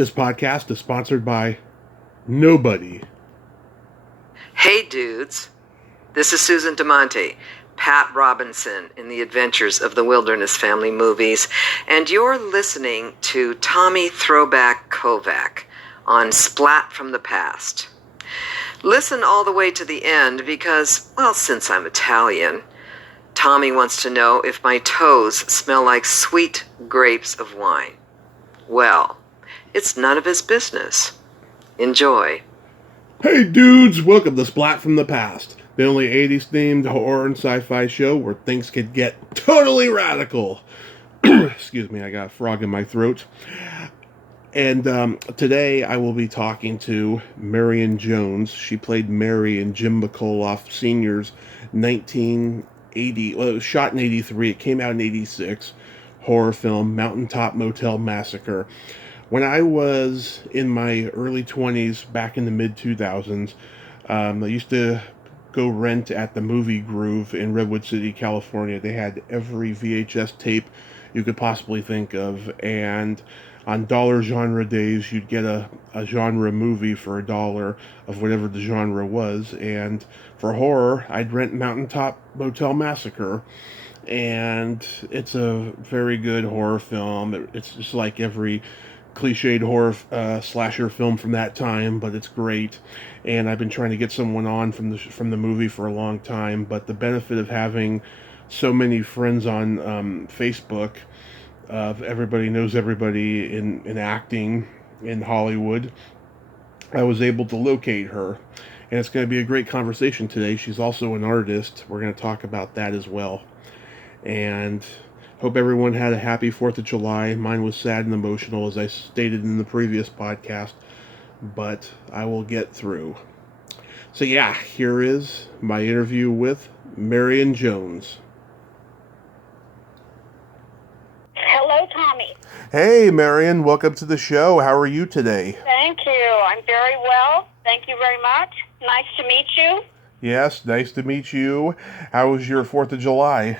This podcast is sponsored by nobody. Hey dudes, this is Susan DeMonte, Pat Robinson in the Adventures of the Wilderness Family movies, and you're listening to Tommy Throwback Kovac on Splat from the Past. Listen all the way to the end because, well, since I'm Italian, Tommy wants to know if my toes smell like sweet grapes of wine. Well, it's none of his business. Enjoy. Hey dudes, welcome to Splat from the Past, the only 80s themed horror and sci-fi show where things could get totally radical. Excuse me, I got a frog in my throat. And today I will be talking to Marian Jones. She played Mary in Jim McAuliffe Sr.'s 1980, well, it was shot in 83, it came out in 86, horror film Mountaintop Motel Massacre. When I was in my early 20s, back in the mid-2000s, I used to go rent at the Movie Groove in Redwood City, California. They had every VHS tape you could possibly think of, and on dollar genre days, you'd get a genre movie for $1 of whatever the genre was, and for horror, I'd rent Mountaintop Motel Massacre, and it's a very good horror film. It's just like every cliched horror slasher film from that time, but it's great. And I've been trying to get someone on from the movie for a long time, but the benefit of having so many friends on Facebook, everybody knows everybody in acting in Hollywood, I was able to locate her. And it's going to be a great conversation today. She's also an artist. We're going to talk about that as well. And hope everyone had a happy 4th of July. Mine was sad and emotional, as I stated in the previous podcast, but I will get through. So yeah, here is my interview with Marian Jones. Hello, Tommy. Hey, Marian, welcome to the show. How are you today? Thank you. I'm very well. Thank you very much. Nice to meet you. Yes, nice to meet you. How was your 4th of July?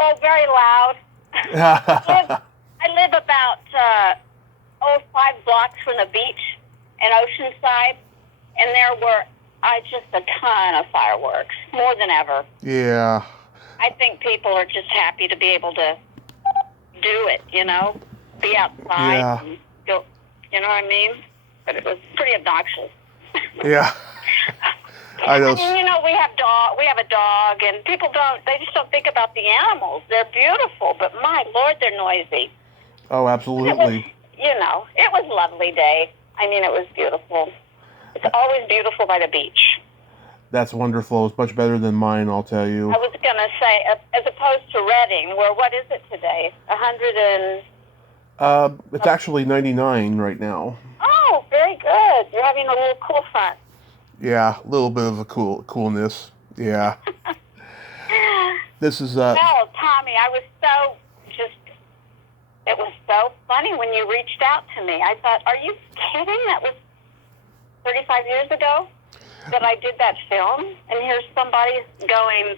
Oh, very loud. I live about 5 blocks from the beach in Oceanside, and there were just a ton of fireworks, more than ever. Yeah. I think people are just happy to be able to do it, be outside. Yeah. And go, you know what I mean? But it was pretty obnoxious. Yeah. I know. I mean, we have a dog, and people just don't think about the animals. They're beautiful, but my Lord, they're noisy. Oh, absolutely. It was a lovely day. I mean, it was beautiful. It's always beautiful by the beach. That's wonderful. It's much better than mine, I'll tell you. I was going to say, as opposed to Reading, where what is it today? 100 and... It's actually 99 right now. Oh, very good. You're having a little cool front. Yeah, a little bit of a coolness. Yeah. This is Well, Tommy, it was so funny when you reached out to me. I thought, are you kidding? That was 35 years ago that I did that film, and here's somebody going,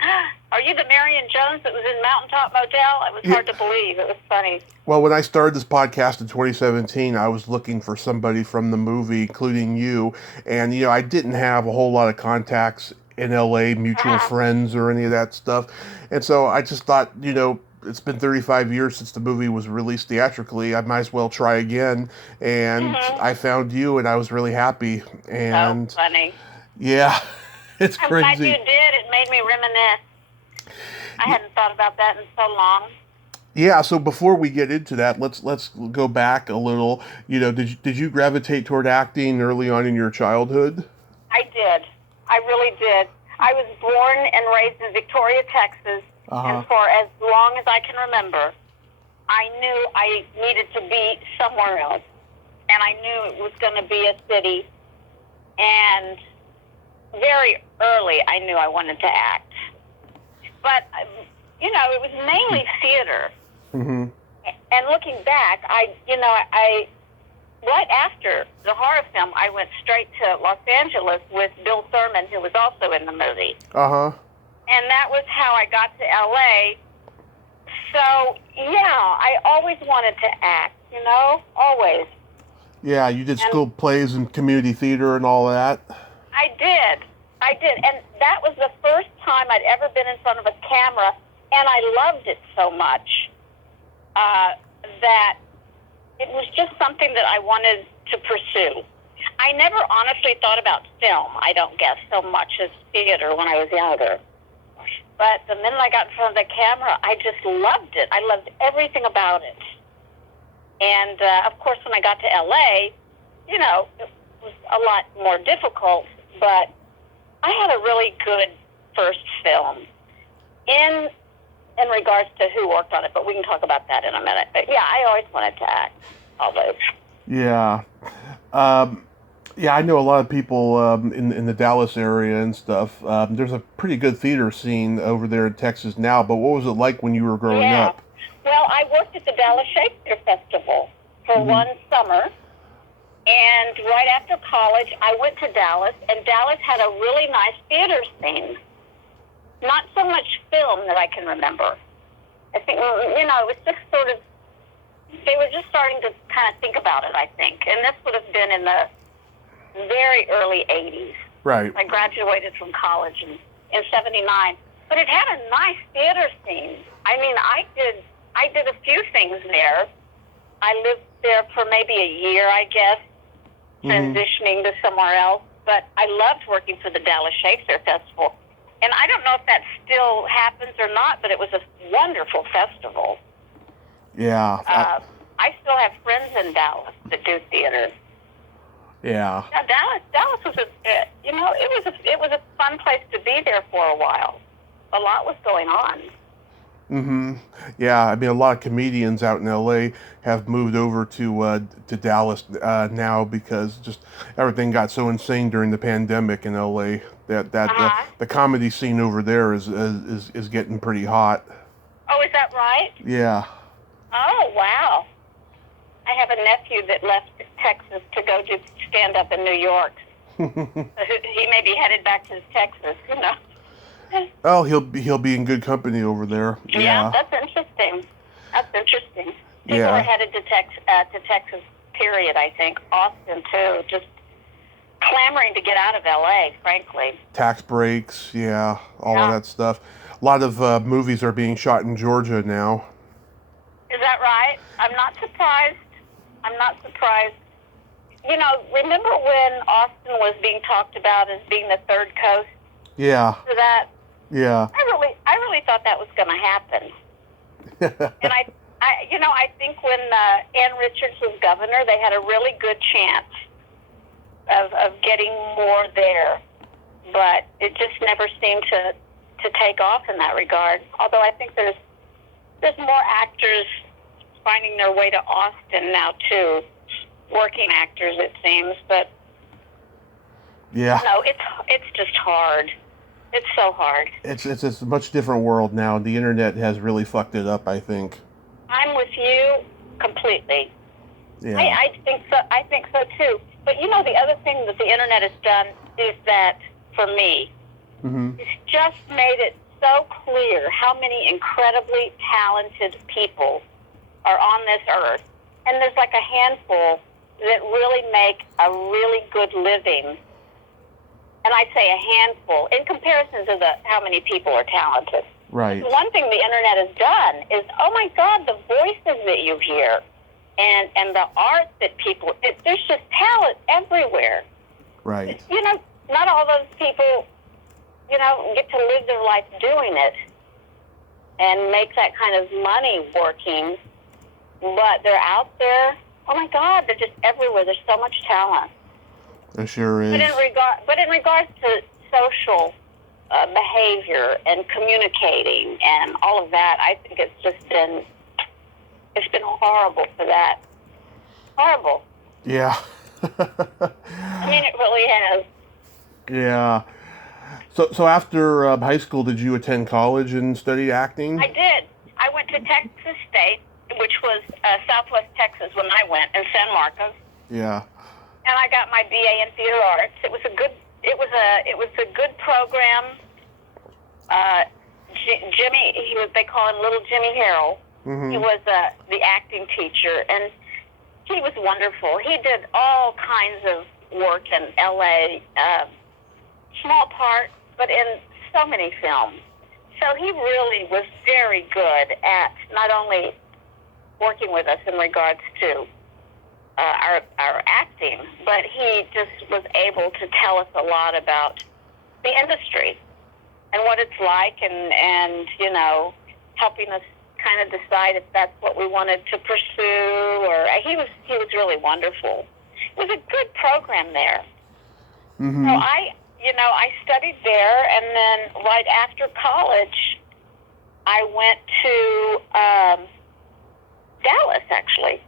are you the Marian Jones that was in Mountaintop Motel? It was hard to believe. It was funny. Well, when I started this podcast in 2017, I was looking for somebody from the movie, including you, and, I didn't have a whole lot of contacts in LA, mutual friends or any of that stuff, and so I just thought, it's been 35 years since the movie was released theatrically. I might as well try again, and I found you, and I was really happy. And so funny. Yeah, it's crazy. I'm glad you did. It made me reminisce. I hadn't thought about that in so long. Yeah, so before we get into that, let's go back a little. Did you gravitate toward acting early on in your childhood? I did. I really did. I was born and raised in Victoria, Texas, and for as long as I can remember, I knew I needed to be somewhere else, and I knew it was going to be a city, and very early I knew I wanted to act. But, it was mainly theater. Mm-hmm. And looking back, right after the horror film, I went straight to Los Angeles with Bill Thurman, who was also in the movie. Uh-huh. And that was how I got to L.A. So, yeah, I always wanted to act, always. Yeah, you did And school plays and community theater and all that. I did, and that was the first time I'd ever been in front of a camera, and I loved it so much that it was just something that I wanted to pursue. I never honestly thought about film, I don't guess, so much as theater when I was younger. But the minute I got in front of the camera, I just loved it. I loved everything about it. And, of course, when I got to L.A., you know, it was a lot more difficult, but I had a really good first film in regards to who worked on it, but we can talk about that in a minute. But, yeah, I always wanted to act, always. Yeah. Yeah, I know a lot of people in the Dallas area and stuff. There's a pretty good theater scene over there in Texas now, but what was it like when you were growing up? Well, I worked at the Dallas Shakespeare Festival for one summer, and right after college, I went to Dallas, and Dallas had a really nice theater scene. Not so much film that I can remember. I think, you know, it was just sort of, they were just starting to kind of think about it, I think. And this would have been in the very early 80s. Right. I graduated from college in 79. But it had a nice theater scene. I mean, I did a few things there. I lived there for maybe a year, I guess, transitioning to somewhere else. But I loved working for the Dallas Shakespeare Festival. And I don't know if that still happens or not, but it was a wonderful festival. Yeah. I still have friends in Dallas that do theater. Yeah. Now, Dallas was it was a fun place to be there for a while. A lot was going on. Yeah, I mean, a lot of comedians out in LA have moved over to Dallas now because just everything got so insane during the pandemic in LA that the comedy scene over there is getting pretty hot. Oh, is that right? Yeah. Oh, wow. I have a nephew that left Texas to go do stand-up in New York. He may be headed back to Texas, you know. Oh, he'll be in good company over there. Yeah, that's interesting. People are headed to Texas, period, I think. Austin, too, just clamoring to get out of L.A., frankly. Tax breaks, all of that stuff. A lot of movies are being shot in Georgia now. Is that right? I'm not surprised. You know, remember when Austin was being talked about as being the third coast? Yeah. For that? Yeah. I really thought that was going to happen. And I think when Ann Richards was governor, they had a really good chance of getting more there, but it just never seemed to take off in that regard. Although I think there's more actors finding their way to Austin now too, working actors it seems, but no, it's just hard. It's so hard. It's a much different world now. The internet has really fucked it up, I think. I'm with you completely. Yeah. I think so too. But you know, the other thing that the internet has done is that, for me, it's just made it so clear how many incredibly talented people are on this earth. And there's like a handful that really make a really good living. And I'd say a handful in comparison to how many people are talented. Right. One thing the internet has done is, oh my God, the voices that you hear and the art that people, there's just talent everywhere. Right. You know, not all those people, you know, get to live their life doing it and make that kind of money working, but they're out there. Oh my God, they're just everywhere. There's so much talent. There sure is. But in regards to social behavior and communicating and all of that, I think it's been horrible for that. Horrible. Yeah. I mean, it really has. Yeah. So after high school, did you attend college and study acting? I did. I went to Texas State, which was Southwest Texas when I went, in San Marcos. Yeah. And I got my BA in theater arts. It was a good program. Jimmy, they call him Little Jimmy Harrell. He was the acting teacher, and he was wonderful. He did all kinds of work in L.A., small part, but in so many films. So he really was very good at not only working with us in regards to our acting, but he just was able to tell us a lot about the industry and what it's like, and you know, helping us kind of decide if that's what we wanted to pursue. Or he was really wonderful. It was a good program there. Mm-hmm. So I studied there, and then right after college, I went to Dallas. Actually,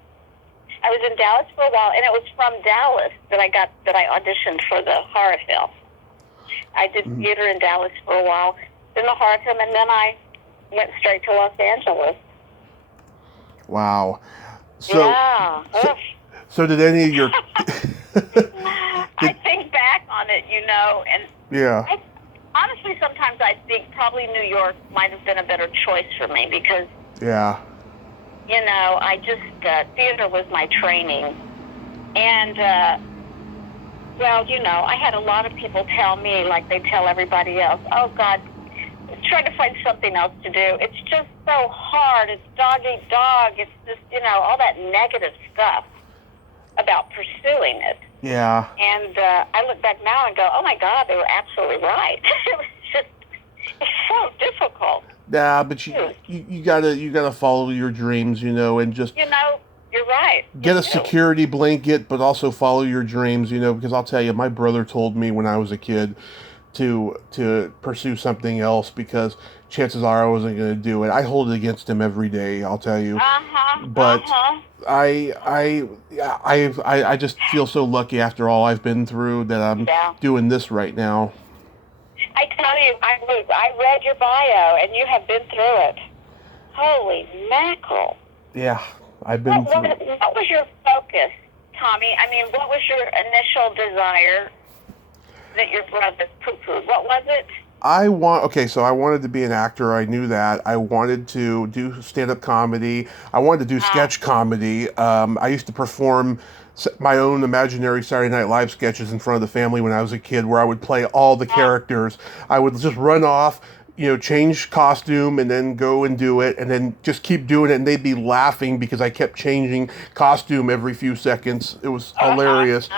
I was in Dallas for a while, and it was from Dallas that I auditioned for the horror film. I did theater in Dallas for a while, then the horror film, and then I went straight to Los Angeles. Wow. So, yeah. so did any of your... I think back on it, you know, and yeah. Honestly, sometimes I think probably New York might have been a better choice for me because, yeah, you know, I just, theater was my training. And, well, you know, I had a lot of people tell me, like they tell everybody else, oh, God, try to find something else to do. It's just so hard. It's dog eat dog. It's just, you know, all that negative stuff about pursuing it. Yeah. And I look back now and go, oh, my God, they were absolutely right. It was just, it's so difficult. Yeah, but you gotta follow your dreams, you know, and just... You know, you're right. Get a security blanket, but also follow your dreams, you know, because I'll tell you, my brother told me when I was a kid to pursue something else because chances are I wasn't going to do it. I hold it against him every day, I'll tell you. But I just feel so lucky after all I've been through that I'm doing this right now. I tell you, I read your bio, and you have been through it. Holy mackerel. Yeah, I've been through it. What was your focus, Tommy? I mean, what was your initial desire that your brother poo-pooed? What was it? So I wanted to be an actor. I knew that. I wanted to do stand-up comedy. I wanted to do sketch comedy. I used to perform my own imaginary Saturday Night Live sketches in front of the family when I was a kid, where I would play all the characters. I would just run off, you know, change costume and then go and do it, and then just keep doing it, and they'd be laughing because I kept changing costume every few seconds. It was hilarious.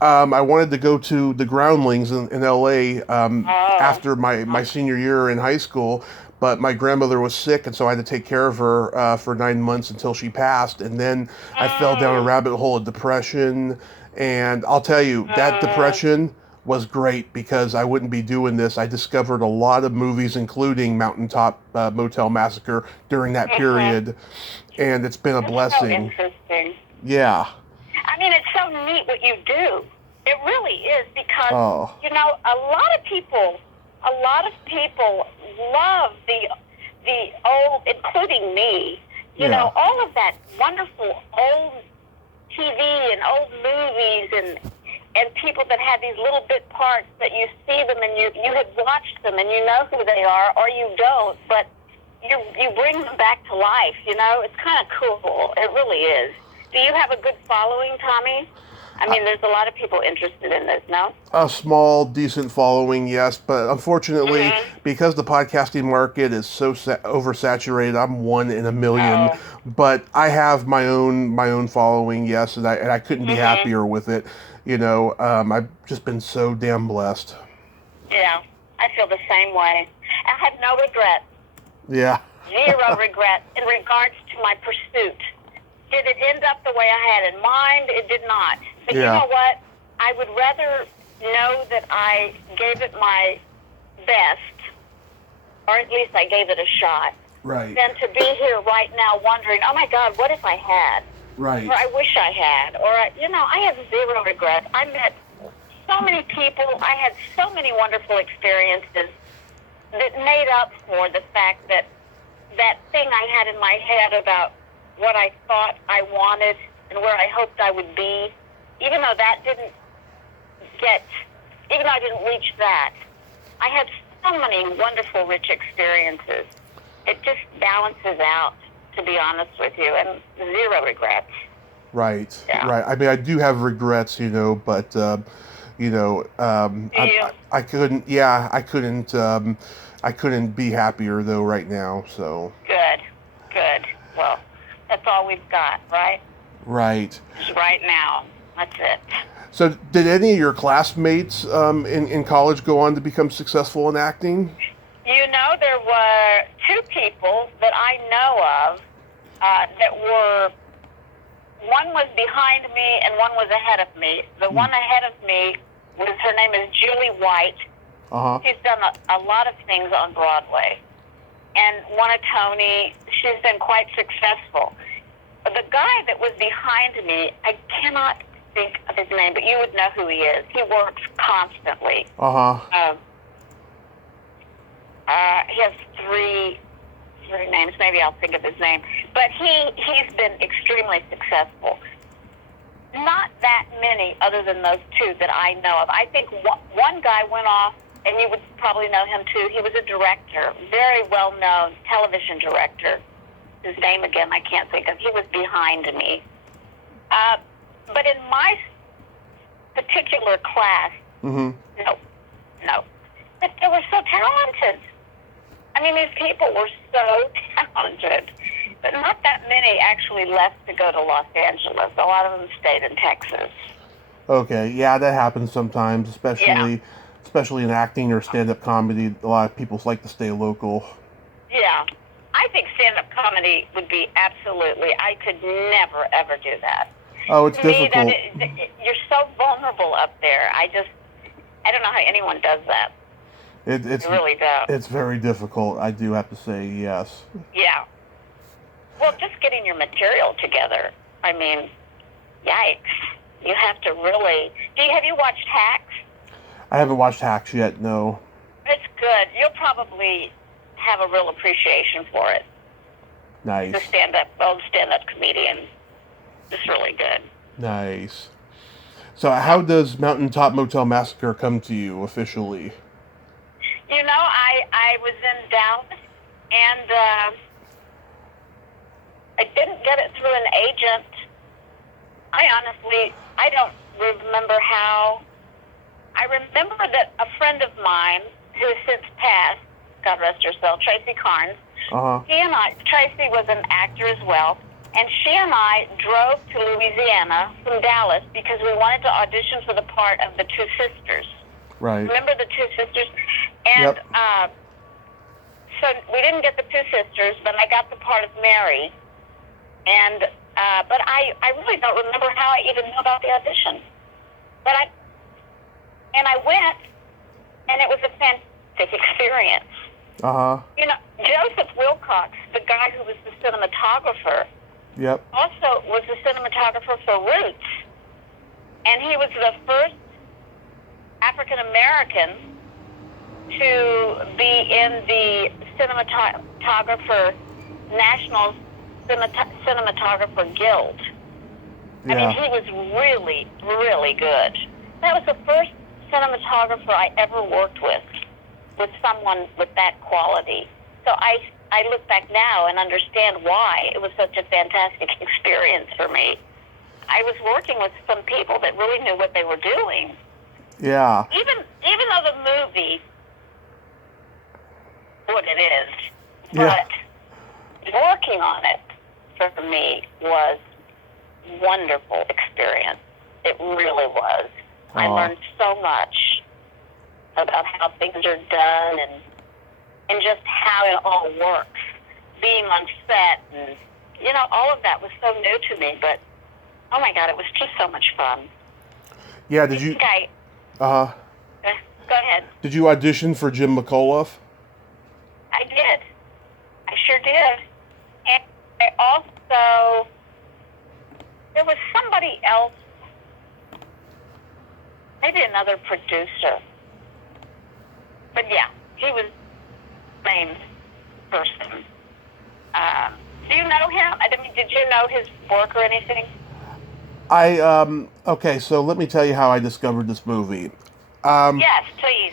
I wanted to go to the Groundlings in L.A. After my senior year in high school, but my grandmother was sick, and so I had to take care of her for 9 months until she passed. And then I fell down a rabbit hole of depression, and I'll tell you, that depression was great because I wouldn't be doing this. I discovered a lot of movies, including Mountaintop Motel Massacre, during that period, and it's been a blessing. So interesting. Yeah. I mean, it's so neat what you do. It really is because, you know, a lot of people love the old, including me, you know, all of that wonderful old TV and old movies and people that have these little bit parts that you see them and you had watched them and you know who they are, or you don't, but you bring them back to life, you know. It's kind of cool. It really is. Do you have a good following, Tommy? I mean, there's a lot of people interested in this, no? A small, decent following, yes, but unfortunately, because the podcasting market is so oversaturated, I'm one in a million. But I have my own following, yes, and I couldn't be happier with it. You know, I've just been so damn blessed. Yeah, I feel the same way. I have no regrets. Yeah. Zero regrets in regards to my pursuit. Did it end up the way I had in mind? It did not. But you know what? I would rather know that I gave it my best, or at least I gave it a shot, right, than to be here right now wondering, oh my God, what if I had? Right. Or I wish I had. Or, you know, I have zero regrets. I met so many people. I had so many wonderful experiences that made up for the fact that that thing I had in my head about what I thought I wanted and where I hoped I would be, even though I didn't reach that, I had so many wonderful, rich experiences. It just balances out, to be honest with you, and zero regrets. Right. Yeah. Right. I mean, I do have regrets, but I couldn't. Yeah, I couldn't. I couldn't be happier though right now. So. Good. Well, that's all we've got, right? Right. Just right now. That's it. So, did any of your classmates in college go on to become successful in acting? There were two people that I know of that were, one was behind me and one was ahead of me. The one ahead of me her name is Julie White. She's done a lot of things on Broadway and won a Tony. She's been quite successful. The guy that was behind me, I cannot think of his name, but you would know who he is. He works constantly. He has three names. Maybe I'll think of his name. But he's been extremely successful. Not that many other than those two that I know of. I think one guy went off, and you would probably know him too. He was a director, very well-known television director. His name again I can't think of. He was behind me. But in my particular class, no. But they were so talented. I mean, these people were so talented. But not that many actually left to go to Los Angeles. A lot of them stayed in Texas. Okay, yeah, that happens sometimes, especially in acting or stand-up comedy. A lot of people like to stay local. Yeah. I think stand-up comedy would be absolutely, I could never, ever do that. Oh, it's difficult. You're so vulnerable up there. I don't know how anyone does that. It's really does. It's very difficult, I do have to say, yes. Yeah. Well, just getting your material together. I mean, yikes. You have to really... Have you watched Hacks? I haven't watched Hacks yet, no. It's good. You'll probably have a real appreciation for it. Nice. The old stand-up comedian. It's really good. Nice. So how does Mountaintop Motel Massacre come to you officially? I was in Dallas, and I didn't get it through an agent. I don't remember how. I remember that a friend of mine, who has since passed, God rest her soul, Tracy Carnes, Tracy was an actor as well, and she and I drove to Louisiana from Dallas because we wanted to audition for the part of the two sisters. Right. Remember the two sisters? And so we didn't get the two sisters, but I got the part of Mary. And but I really don't remember how I even knew about the audition. But I went, and it was a fantastic experience. Joseph Wilcox, the guy who was the cinematographer, also was the cinematographer for Roots. And he was the first African American to be in the National Cinematographer Guild. I mean, he was really, really good. That was the first cinematographer I ever worked with someone with that quality. So I look back now and understand why it was such a fantastic experience for me. I was working with some people that really knew what they were doing. Yeah. Even though the movie, what it is, but working on it for me was wonderful experience. It really was. I learned so much about how things are done and just how it all works. Being on set and, all of that was so new to me, but, oh my God, it was just so much fun. Yeah, did you... Go ahead. Did you audition for Jim McAuliffe? I did. I sure did. And I also... There was somebody else, maybe another producer. But yeah, he was the main person. Do you know him? I mean, did you know his work or anything? Okay, so let me tell you how I discovered this movie. Yes, please.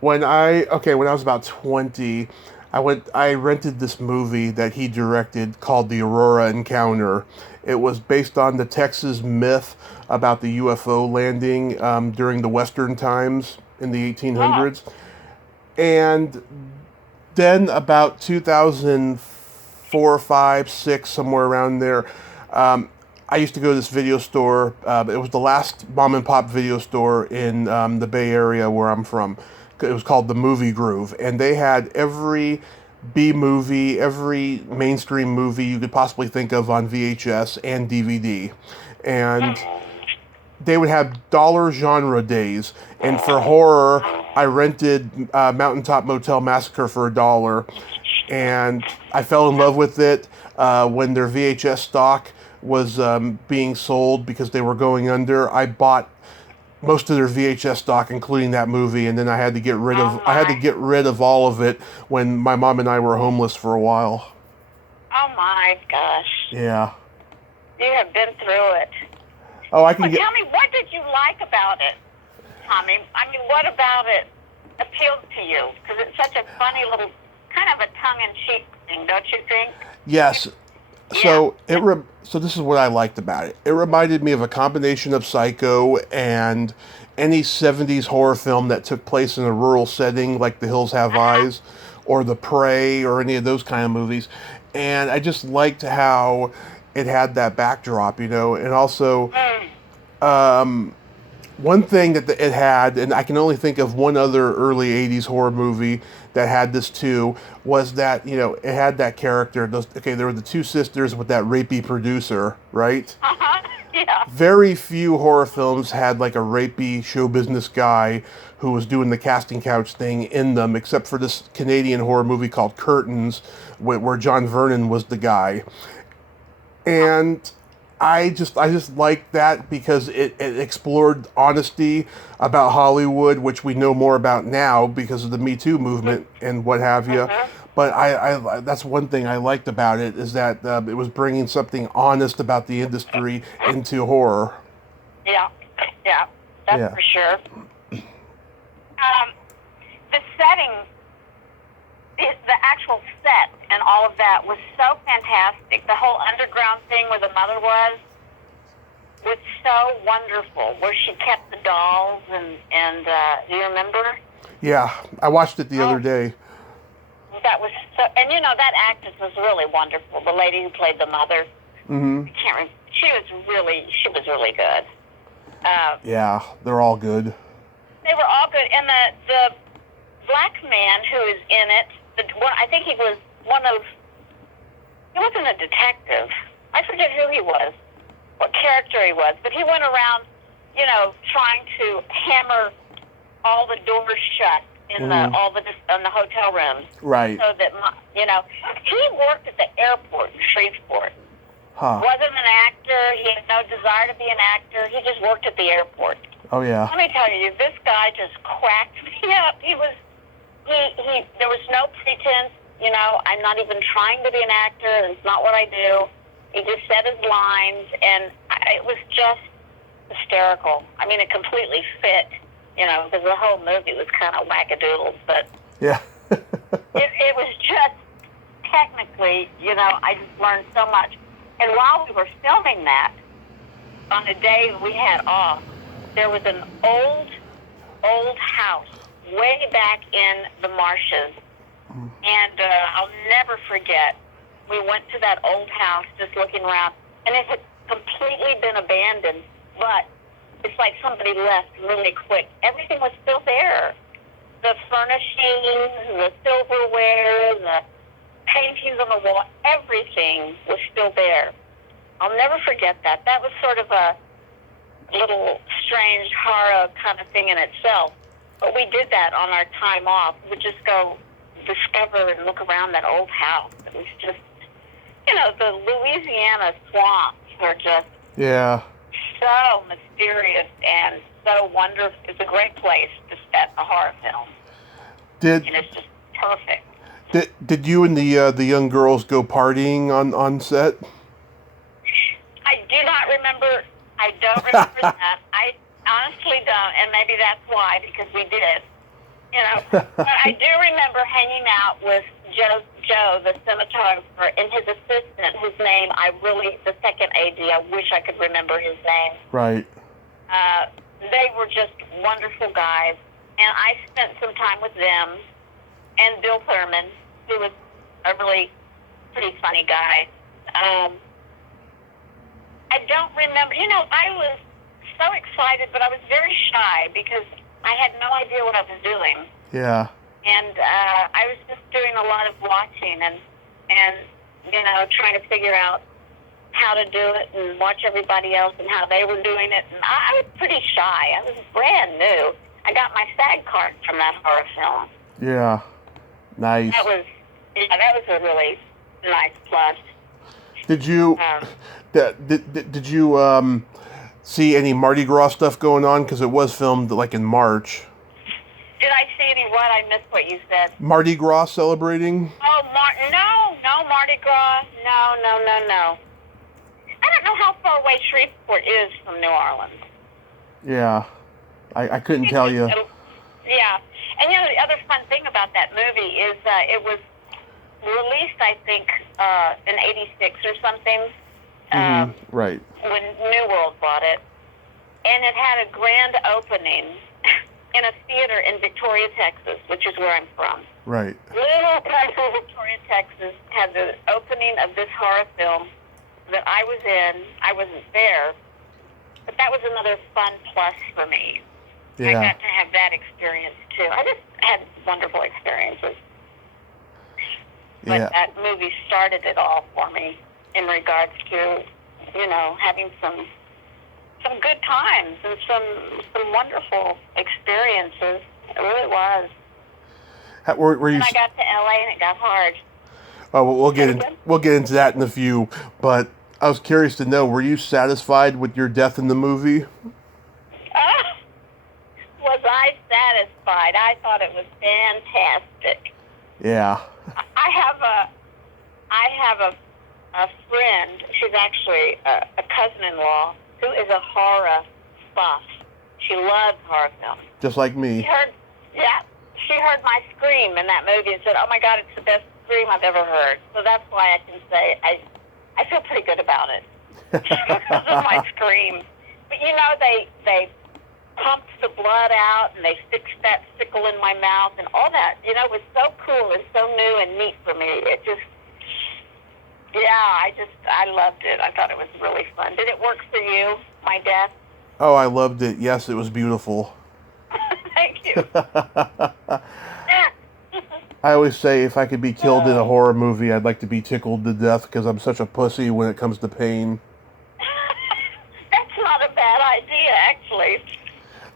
When I was about 20, I rented this movie that he directed called The Aurora Encounter. It was based on the Texas myth about the UFO landing during the Western times in the Oh, 1800s. And then about 2004, 5, 6, somewhere around there, I used to go to this video store. It was the last mom and pop video store in the Bay Area where I'm from. It was called the Movie Groove, and they had every B movie, every mainstream movie you could possibly think of on VHS and DVD. And they would have dollar genre days. And for horror, I rented Mountaintop Motel Massacre for $1, and I fell in love with it when their VHS stock was being sold because they were going under. I bought most of their VHS stock, including that movie, and then I had to get rid of oh I had to my. get rid of all of it when my mom and I were homeless for a while. Oh my gosh. Yeah. You have been through it. Oh, I can Well, get. tell me, what did you like about it, Tommy? I mean, what about it appealed to you? Because it's such a funny little, kind of a tongue-in-cheek thing, don't you think? Yes. Yeah. So this is what I liked about it. It reminded me of a combination of Psycho and any 70s horror film that took place in a rural setting like The Hills Have Uh-huh. Eyes or The Prey or any of those kind of movies. And I just liked how it had that backdrop, and also Mm. um, one thing that it had, and I can only think of one other early 80s horror movie that had this too, was that, it had that character. There were the two sisters with that rapey producer, right? Uh-huh. Yeah. Very few horror films had like a rapey show business guy who was doing the casting couch thing in them, except for this Canadian horror movie called Curtains, where John Vernon was the guy. And I just liked that because it explored honesty about Hollywood, which we know more about now because of the Me Too movement and what have you. Uh-huh. But I that's one thing I liked about it, is that it was bringing something honest about the industry into horror. Yeah. Yeah. That's Yeah. for sure. The setting, the actual set and all of that was so fantastic. The whole underground thing where the mother was so wonderful, where she kept the dolls and do you remember? Yeah, I watched it the other Oh, day. that was so, and that actress was really wonderful. The lady who played the mother, Hmm. I can't remember. She was really good. Yeah, they're all good. They were all good, and the black man who is in it, I think he was one of. He wasn't a detective. I forget who he was, what character he was, but he went around, trying to hammer all the doors shut in the hotel rooms, Right. so that he worked at the airport in Shreveport. Huh. Wasn't an actor. He had no desire to be an actor. He just worked at the airport. Oh yeah. Let me tell you, this guy just cracked me up. He there was no pretense, I'm not even trying to be an actor. It's not what I do. He just said his lines, and it was just hysterical. I mean, it completely fit, because the whole movie was kind of wackadoodles, but Yeah. it was just technically, I just learned so much. And while we were filming that, on a day we had off, there was an old house way back in the marshes. And I'll never forget, we went to that old house just looking around, and it had completely been abandoned, but it's like somebody left really quick. Everything was still there. The furnishings, the silverware, the paintings on the wall, everything was still there. I'll never forget that. That was sort of a little strange horror kind of thing in itself. But we did that on our time off. We'd just go discover and look around that old house. It was just, the Louisiana swamps are just Yeah. so mysterious and so wonderful. It's a great place to set a horror film, Did and it's just perfect. did you and the young girls go partying on set? I do not remember. I don't remember that. I honestly don't, and maybe that's why, because we did. But I do remember hanging out with Joe, the cinematographer, and his assistant, whose name the second AD, I wish I could remember his name. Right. They were just wonderful guys, and I spent some time with them and Bill Thurman, who was a really pretty funny guy. I don't remember. I was so excited, but I was very shy because I had no idea what I was doing. Yeah. And I was just doing a lot of watching and trying to figure out how to do it and watch everybody else and how they were doing it. And I was pretty shy. I was brand new. I got my SAG card from that horror film. Yeah. Nice. That was a really nice plus. Did you did you see any Mardi Gras stuff going on? Because it was filmed like in March. Did I see any what? I missed what you said. Mardi Gras celebrating? Oh, no Mardi Gras. No. I don't know how far away Shreveport is from New Orleans. Yeah. I couldn't tell you. Yeah. And the other fun thing about that movie is it was released, I think, in 86 or something. Right. When New World bought it. And it had a grand opening in a theater in Victoria, Texas, which is where I'm from. Right. Little country Victoria, Texas had the opening of this horror film that I was in. I wasn't there, but that was another fun plus for me. Yeah. I got to have that experience too. I just had wonderful experiences. But that movie started it all for me in regards to, having some good times and some wonderful experiences. It really was. Were you? And I got to LA and it got hard. Oh, well, we'll get into that in a few. But I was curious to know: were you satisfied with your death in the movie? Was I satisfied? I thought it was fantastic. Yeah. I have a friend. She's actually a cousin-in-law who is a horror buff. She loves horror films. Just like me. She heard my scream in that movie and said, "Oh my God, it's the best scream I've ever heard." So that's why I can say I feel pretty good about it because of my scream. But they pumped the blood out and they fixed that sickle in my mouth and all that. It was so cool and so new and neat for me. It just, I loved it. I thought it was really fun. Did it work for you, my death? Oh, I loved it. Yes, it was beautiful. Thank you. I always say if I could be killed in a horror movie, I'd like to be tickled to death because I'm such a pussy when it comes to pain. That's not a bad idea, actually.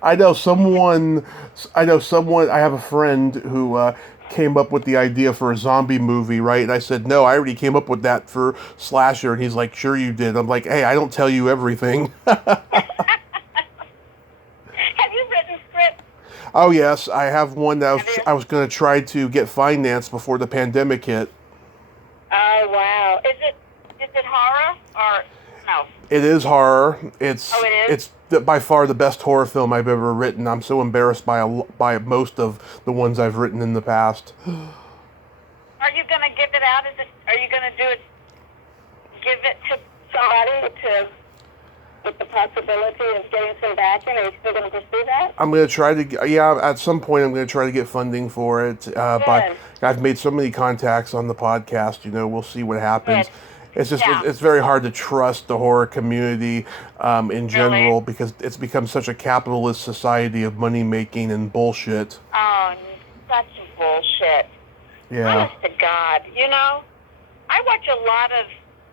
I have a friend who came up with the idea for a zombie movie, right? And I said, no, I already came up with that for slasher. And he's like, sure you did. I'm like, hey, I don't tell you everything. Have you written scripts? Oh, yes. I have one that I was going to try to get financed before the pandemic hit. Oh, wow. Is it horror or no? It is horror. It's by far the best horror film I've ever written. I'm so embarrassed by most of the ones I've written in the past. Are you going to give it out? Are you going to give it to somebody with the possibility of getting some backing? Are you still going to pursue that? I'm going to try to, at some point I'm going to try to get funding for it. I've made so many contacts on the podcast, we'll see what happens. Good. It's just, it's very hard to trust the horror community in general because it's become such a capitalist society of money making and bullshit. Oh, such bullshit. Yeah. Honest to God. I watch a lot of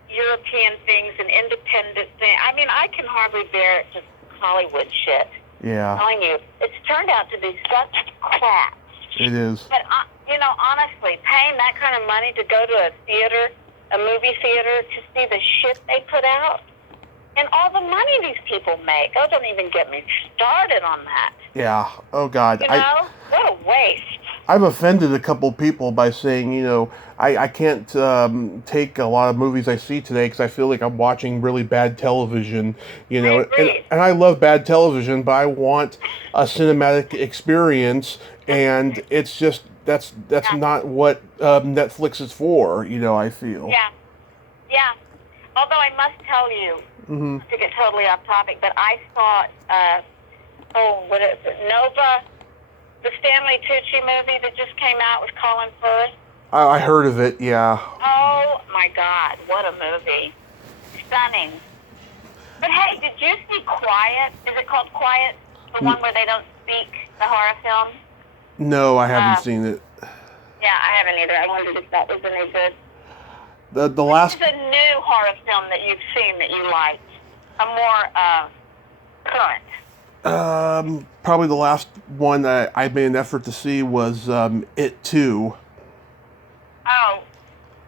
European things and independent things. I mean, I can hardly bear just Hollywood shit. Yeah. I'm telling you, it's turned out to be such crap. It is. But, honestly, paying that kind of money to go to a movie theater to see the shit they put out, and all the money these people make. Oh, don't even get me started on that. Yeah. Oh, God. What a waste. I've offended a couple people by saying, I can't take a lot of movies I see today because I feel like I'm watching really bad television, and I love bad television, but I want a cinematic experience, and it's just, that's Yeah. not what Netflix is for. I feel. Yeah. Yeah. Although I must tell you, Mm-hmm. to get totally off topic, but I saw, what is it, Nova, the Stanley Tucci movie that just came out with Colin Firth. I heard of it. Yeah. Oh my God, what a movie. Stunning. But hey, did you see Quiet? Is it called Quiet? The one where they don't speak, the horror film? No, I haven't seen it. Yeah, I haven't either. I wondered if that was any good. The last. This is a new horror film that you've seen that you liked. A more current. Probably the last one that I made an effort to see was It 2. Oh,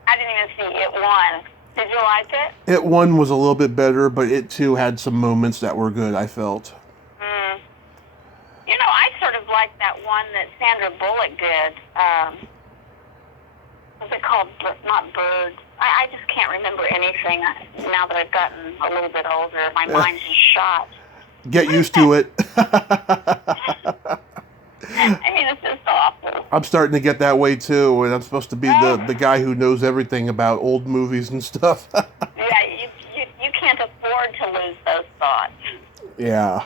I didn't even see It 1. Did you like it? It 1 was a little bit better, but It 2 had some moments that were good, I felt. I sort of liked that one that Sandra Bullock did. What's it called? Not Birds. I just can't remember anything now that I've gotten a little bit older. My mind's just shot. Get used to it. I mean, it's just awful. I'm starting to get that way too, and I'm supposed to be the guy who knows everything about old movies and stuff. Yeah, you can't afford to lose those thoughts. Yeah.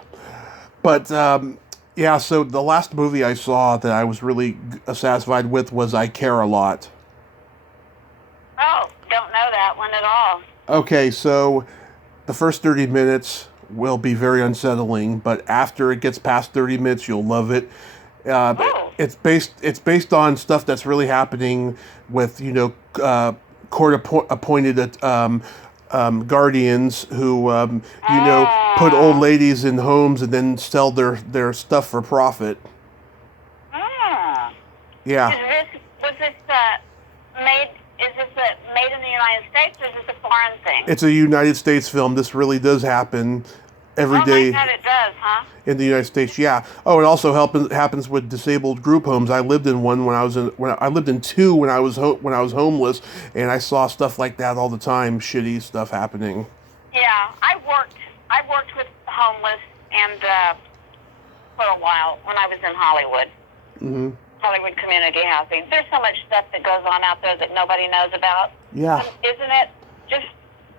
But, so the last movie I saw that I was really satisfied with was I Care a Lot. Oh, don't know that one at all. Okay, so the first 30 minutes will be very unsettling, but after it gets past 30 minutes, you'll love it. It's based on stuff that's really happening with court appointed guardians who put old ladies in homes and then sell their stuff for profit. Yeah. Is this made in the United States, or is this a foreign thing? It's a United States film. This really does happen every day. Oh my God, it does, huh? In the United States, yeah. Oh, it also happens with disabled group homes. I lived in one I lived in two when I was homeless, and I saw stuff like that all the time. Shitty stuff happening. Yeah, I worked with homeless and for a while when I was in Hollywood. Mm-hmm. Hollywood Community Housing. There's so much stuff that goes on out there that nobody knows about. Yeah. Isn't it? Just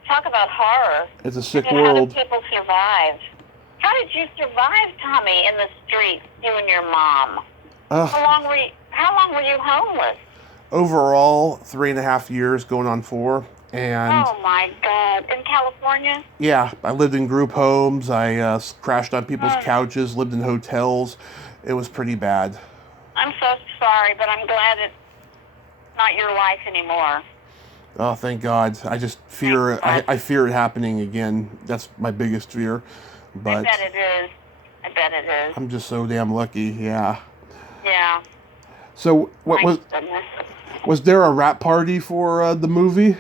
talk about horror. It's a sick world. world. How did people survive? How did you survive, Tommy, in the streets, you and your mom? How long were you homeless? Overall, 3.5 years, going on 4. And oh my God! In California? Yeah, I lived in group homes. I crashed on people's couches, lived in hotels. It was pretty bad. I'm so sorry, but I'm glad it's not your life anymore. Oh, thank God. I just fear I fear it happening again. That's my biggest fear. But I bet it is. I'm just so damn lucky, yeah. Yeah. So what Goodness. Was there a rap party for the movie?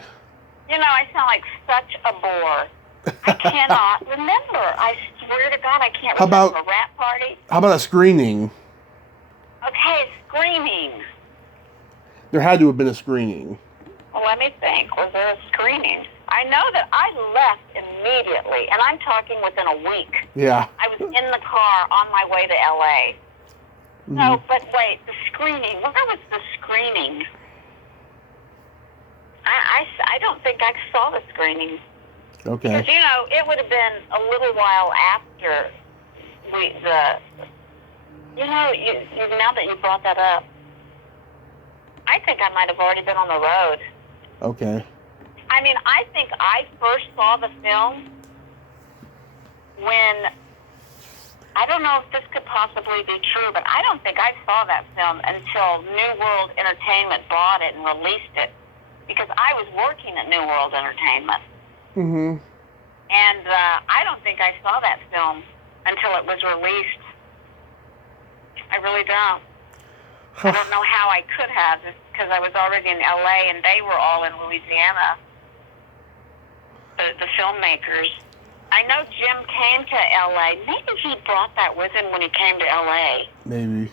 I sound like such a bore. I cannot remember. I swear to God, I can't remember a rap party. How about a screening? Okay, screening. There had to have been a screening. Well, let me think. Was there a screening? I know that I left immediately, and I'm talking within a week. Yeah. I was in the car on my way to L.A. Mm-hmm. No, but wait, the screening. Where was the screening? I don't think I saw the screening. Okay. Because, it would have been a little while after now that you brought that up, I think I might have already been on the road. Okay. I mean, I think I first saw the film when, I don't know if this could possibly be true, but I don't think I saw that film until New World Entertainment bought it and released it, because I was working at New World Entertainment. Mm-hmm. And I don't think I saw that film until it was released. I really don't. I don't know how I could have, just because I was already in L.A. and they were all in Louisiana, the filmmakers. I know Jim came to L.A. Maybe he brought that with him when he came to L.A. Maybe.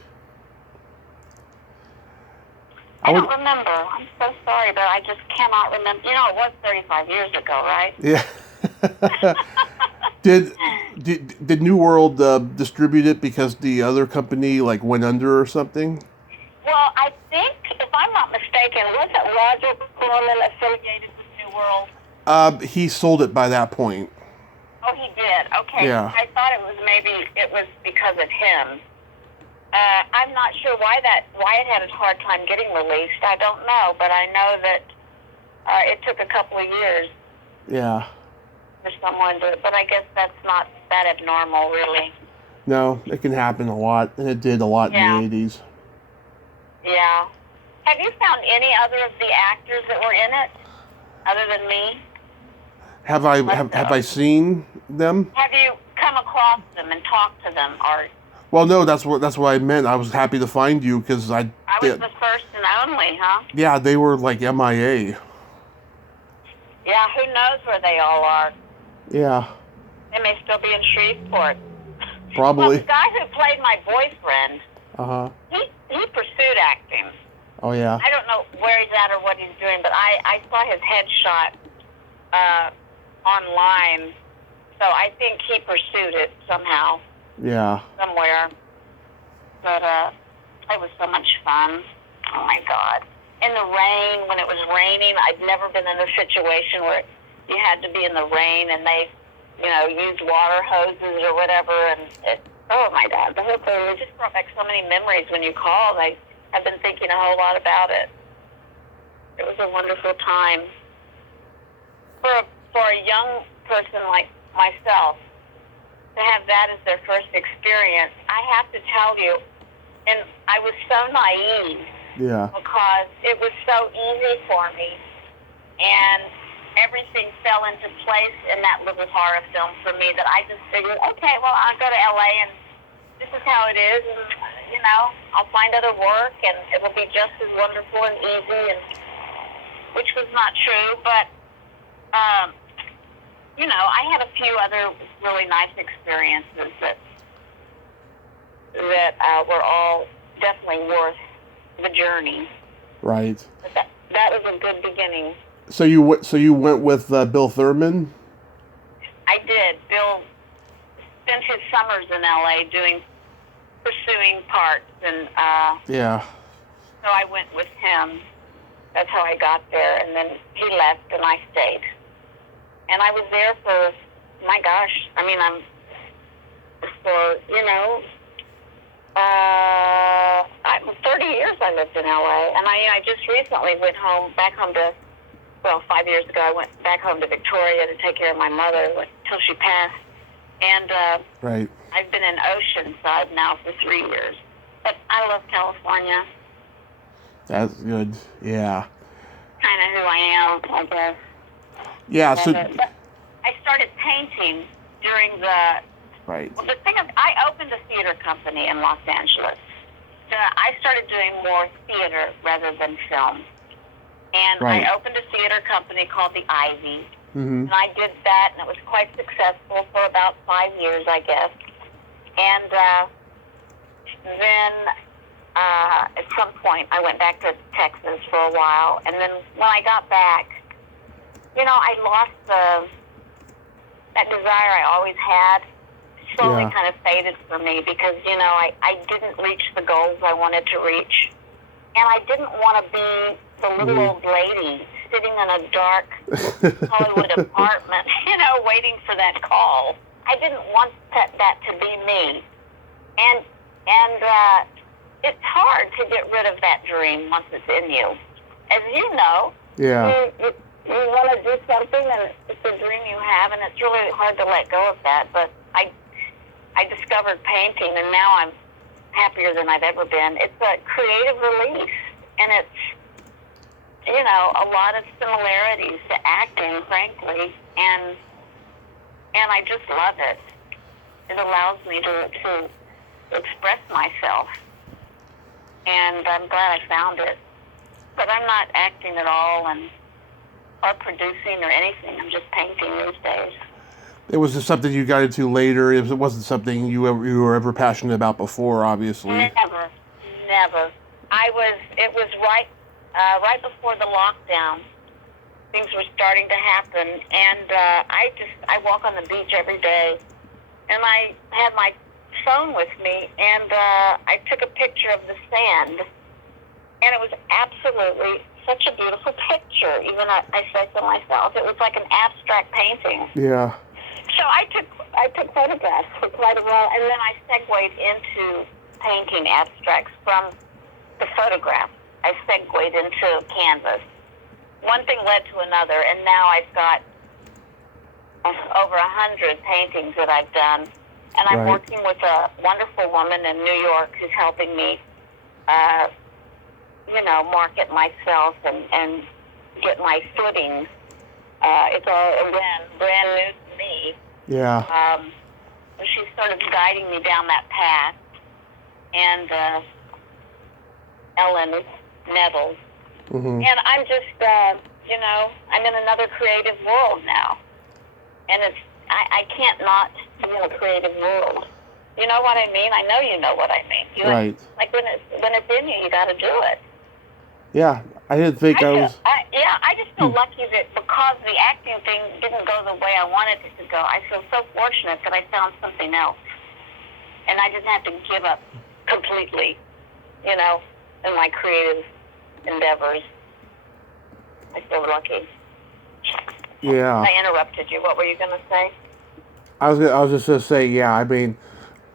I don't remember. I'm so sorry, but I just cannot remember. It was 35 years ago, right? Yeah. Did New World distribute it because the other company went under or something? Well, I think, if I'm not mistaken, wasn't Roger Corman affiliated with New World? He sold it by that point. Oh, he did. Okay. Yeah. I thought it was because of him. I'm not sure why it had a hard time getting released. I don't know, but I know that it took a couple of years. Yeah. For someone to, but I guess that's not that abnormal, really. No, it can happen a lot, and it did a lot in the 80s. Yeah. Have you found any other of the actors that were in it, other than me? Have I seen them? Have you come across them and talked to them, or? Well, no, that's what I meant. I was happy to find you because I was the first and only, huh? Yeah, they were like MIA. Yeah, who knows where they all are? Yeah. They may still be in Shreveport. Probably. Well, the guy who played my boyfriend, he pursued acting. Oh, yeah. I don't know where he's at or what he's doing, but I saw his headshot online, so I think he pursued it somehow. Yeah. Somewhere. But it was so much fun. Oh, my God. In the rain, when it was raining, I'd never been in a situation where you had to be in the rain and they, used water hoses or whatever. And oh, my God. The whole thing, it just brought back so many memories when you called. I've been thinking a whole lot about it. It was a wonderful time. For a young person like myself, to have that as their first experience, I have to tell you, and I was so naive. Yeah. Because it was so easy for me, and everything fell into place in that little horror film for me that I just figured, okay, well, I'll go to LA and this is how it is, and I'll find other work and it'll be just as wonderful and easy, and which was not true, but I had a few other really nice experiences that were all definitely worth the journey. Right. But that was a good beginning. So you went with Bill Thurman? I did. Bill spent his summers in LA pursuing parts, and yeah. So I went with him. That's how I got there, and then he left, and I stayed. And I was there for, my gosh, I'm for 30 years I lived in LA, and I just recently went back home to, 5 years ago I went back home to Victoria to take care of my mother until she passed, and right. I've been in Oceanside now for 3 years, but I love California. That's good. Yeah. Kind of who I am, I guess. Yeah. So. But I started painting during the. Right. Well, the thing is, I opened a theater company in Los Angeles. I started doing more theater rather than film. And right. I opened a theater company called the Ivy. Mm-hmm. And I did that, and it was quite successful for about 5 years, I guess. And then at some point, I went back to Texas for a while. And then when I got back, I lost that desire I always had. Slowly kind of faded for me because, I didn't reach the goals I wanted to reach. And I didn't want to be the little old lady sitting in a dark Hollywood apartment, waiting for that call. I didn't want that to be me. And it's hard to get rid of that dream once it's in you. As you know, you want to do something and it's a dream you have, and it's really hard to let go of that. But I discovered painting, and now I'm happier than I've ever been. It's a creative release, and it's, a lot of similarities to acting, frankly, and I just love it. It allows me to express myself, and I'm glad I found it. But I'm not acting at all, or producing or anything. I'm just painting these days. It was just something you got into later. It wasn't something you were ever passionate about before, obviously. Never. It was right before the lockdown. Things were starting to happen, and I walk on the beach every day, and I had my phone with me, and I took a picture of the sand, And it was absolutely such a beautiful picture. Even I said to myself, it was like an abstract painting. Yeah. So I took photographs for quite a while, and then I segued into painting abstracts from the photograph. I segued into canvas. One thing led to another, and now I've got over 100 paintings that I've done. And I'm working with a wonderful woman in New York who's helping me, market myself and get my footing. It's all brand new to me. Yeah. She's sort of guiding me down that path. And Ellen Nettles. Mm-hmm. And I'm just, I'm in another creative world now. And I can't not be in a creative world. You know what I mean? I know you know what I mean. Right. Like when it's in you, you got to do it. Yeah, I didn't think I was... I just feel lucky that because the acting thing didn't go the way I wanted it to go, I feel so fortunate that I found something else. And I didn't have to give up completely, in my creative endeavors. I feel lucky. Yeah. I interrupted you. What were you going to say? I was just going to say, yeah, I mean,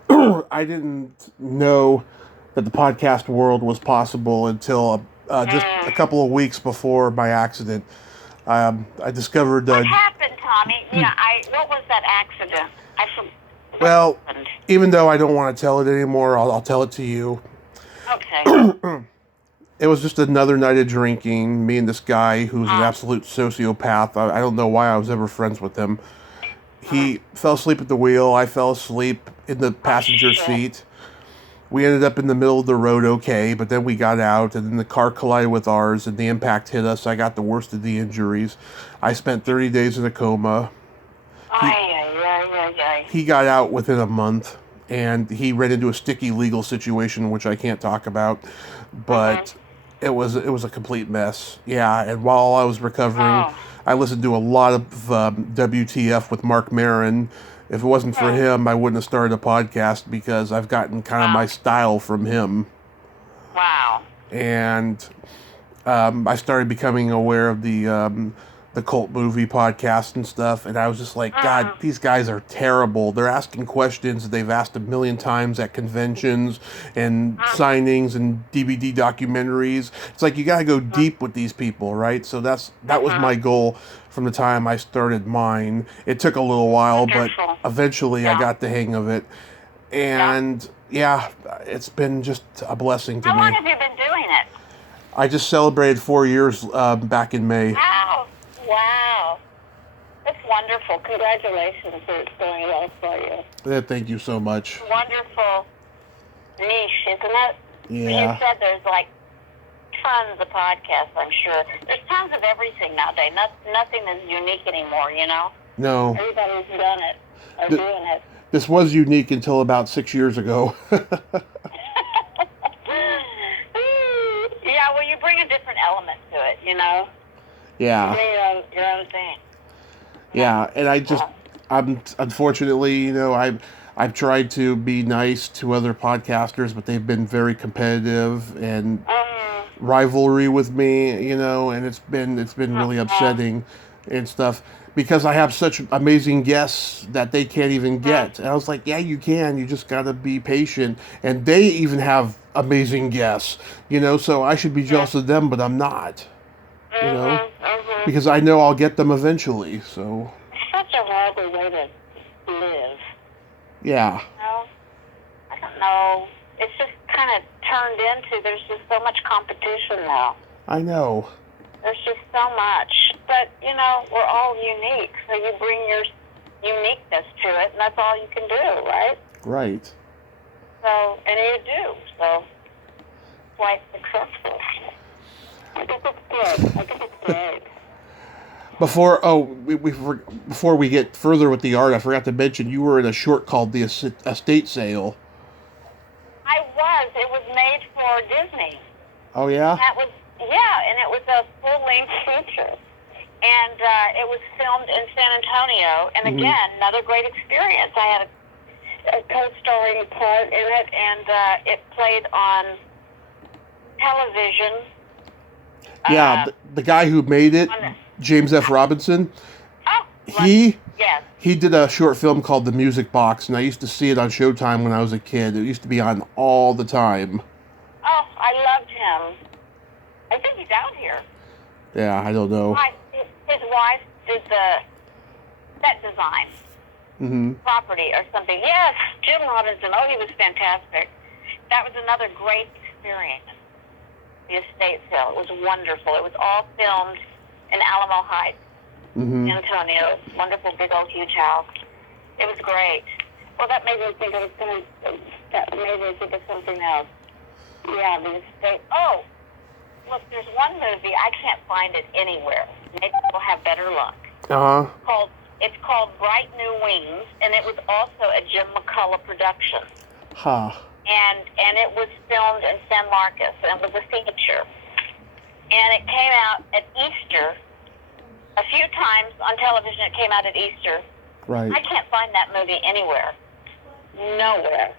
I didn't know that the podcast world was possible until just a couple of weeks before my accident. I discovered... what happened, Tommy? Yeah, what was that accident? Well, even though I don't want to tell it anymore, I'll tell it to you. Okay. It was just another night of drinking. Me and this guy who's an absolute sociopath. I don't know why I was ever friends with him. He fell asleep at the wheel. I fell asleep in the passenger seat. We ended up in the middle of the road okay, but then we got out, and then the car collided with ours, and the impact hit us. I got the worst of the injuries. I spent 30 days in a coma. He got out within a month, and he ran into a sticky legal situation, which I can't talk about, but it was a complete mess. Yeah, and while I was recovering, I listened to a lot of WTF with Mark Maron. If it wasn't for him, I wouldn't have started a podcast because I've gotten kind of my style from him. Wow. And I started becoming aware of the cult movie podcast and stuff, and I was just like, God, these guys are terrible. They're asking questions that they've asked a million times at conventions and signings and DVD documentaries. It's like, you got to go deep with these people, right? So that was my goal from the time I started mine. It took a little while, but eventually I got the hang of it. And it's been just a blessing to me. How long have you been doing it? I just celebrated 4 years back in May. Wow. That's wonderful. Congratulations for it's going well for you. Thank you so much. Wonderful niche, isn't it? Yeah. You said there's like tons of podcasts, I'm sure. There's tons of everything nowadays. Nothing is unique anymore, No. Everybody's done it or doing it. This was unique until about 6 years ago. Yeah, well, you bring a different element to it, Yeah. You bring your own thing. Yeah, and I'm unfortunately, I've tried to be nice to other podcasters, but they've been very competitive and rivalry with me, and it's been really upsetting and stuff because I have such amazing guests that they can't even get. And I was like, yeah, you can. You just got to be patient. And they even have amazing guests, so I should be jealous of them, but I'm not. Because I know I'll get them eventually, so... It's such a horrible way to live. Yeah. I don't know. It's just kind of turned into, there's just so much competition now. I know. There's just so much. But, we're all unique, so you bring your uniqueness to it, and that's all you can do, right? Right. So, and you do, so it's quite successful. I think it's good. Before we get further with the art, I forgot to mention you were in a short called The Estate Sale. I was. It was made for Disney. Oh, yeah? And it was a full-length feature. And it was filmed in San Antonio. And again, another great experience. I had a co-starring part in it, and it played on television. Yeah, the guy who made it, James F. Robinson, he did a short film called The Music Box, and I used to see it on Showtime when I was a kid. It used to be on all the time. Oh, I loved him. I think he's out here. Yeah, I don't know. His wife did the set design. Property or something. Yes, Jim Robinson. Oh, he was fantastic. That was another great experience. The estate sale. It was wonderful. It was all filmed in Alamo Heights, San Antonio. Wonderful, big old huge house. It was great. Well, that made me think of something else. Yeah, the estate. Oh, look, there's one movie. I can't find it anywhere. Maybe we'll have better luck. It's called Bright New Wings, and it was also a Jim McCullough production. And it was filmed in San Marcos, and it was a feature. And it came out at Easter. A few times on television it came out at Easter. Right. I can't find that movie anywhere. Nowhere.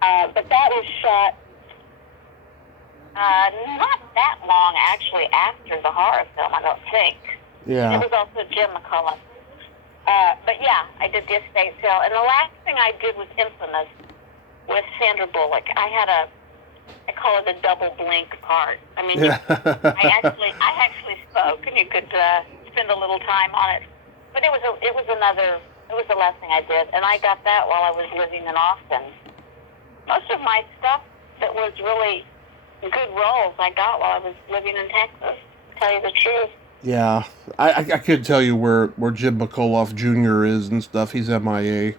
But that was shot not that long, actually, after the horror film, I don't think. Yeah. It was also Jim McCullough. But yeah, I did the estate sale. And the last thing I did was infamous with Sandra Bullock. I call it a double blink part. I mean, I actually spoke, and you could spend a little time on it. But it was the last thing I did, and I got that while I was living in Austin. Most of my stuff that was really good roles I got while I was living in Texas, to tell you the truth. Yeah, I could tell you where Jim McCullough Jr. is and stuff. He's MIA. Is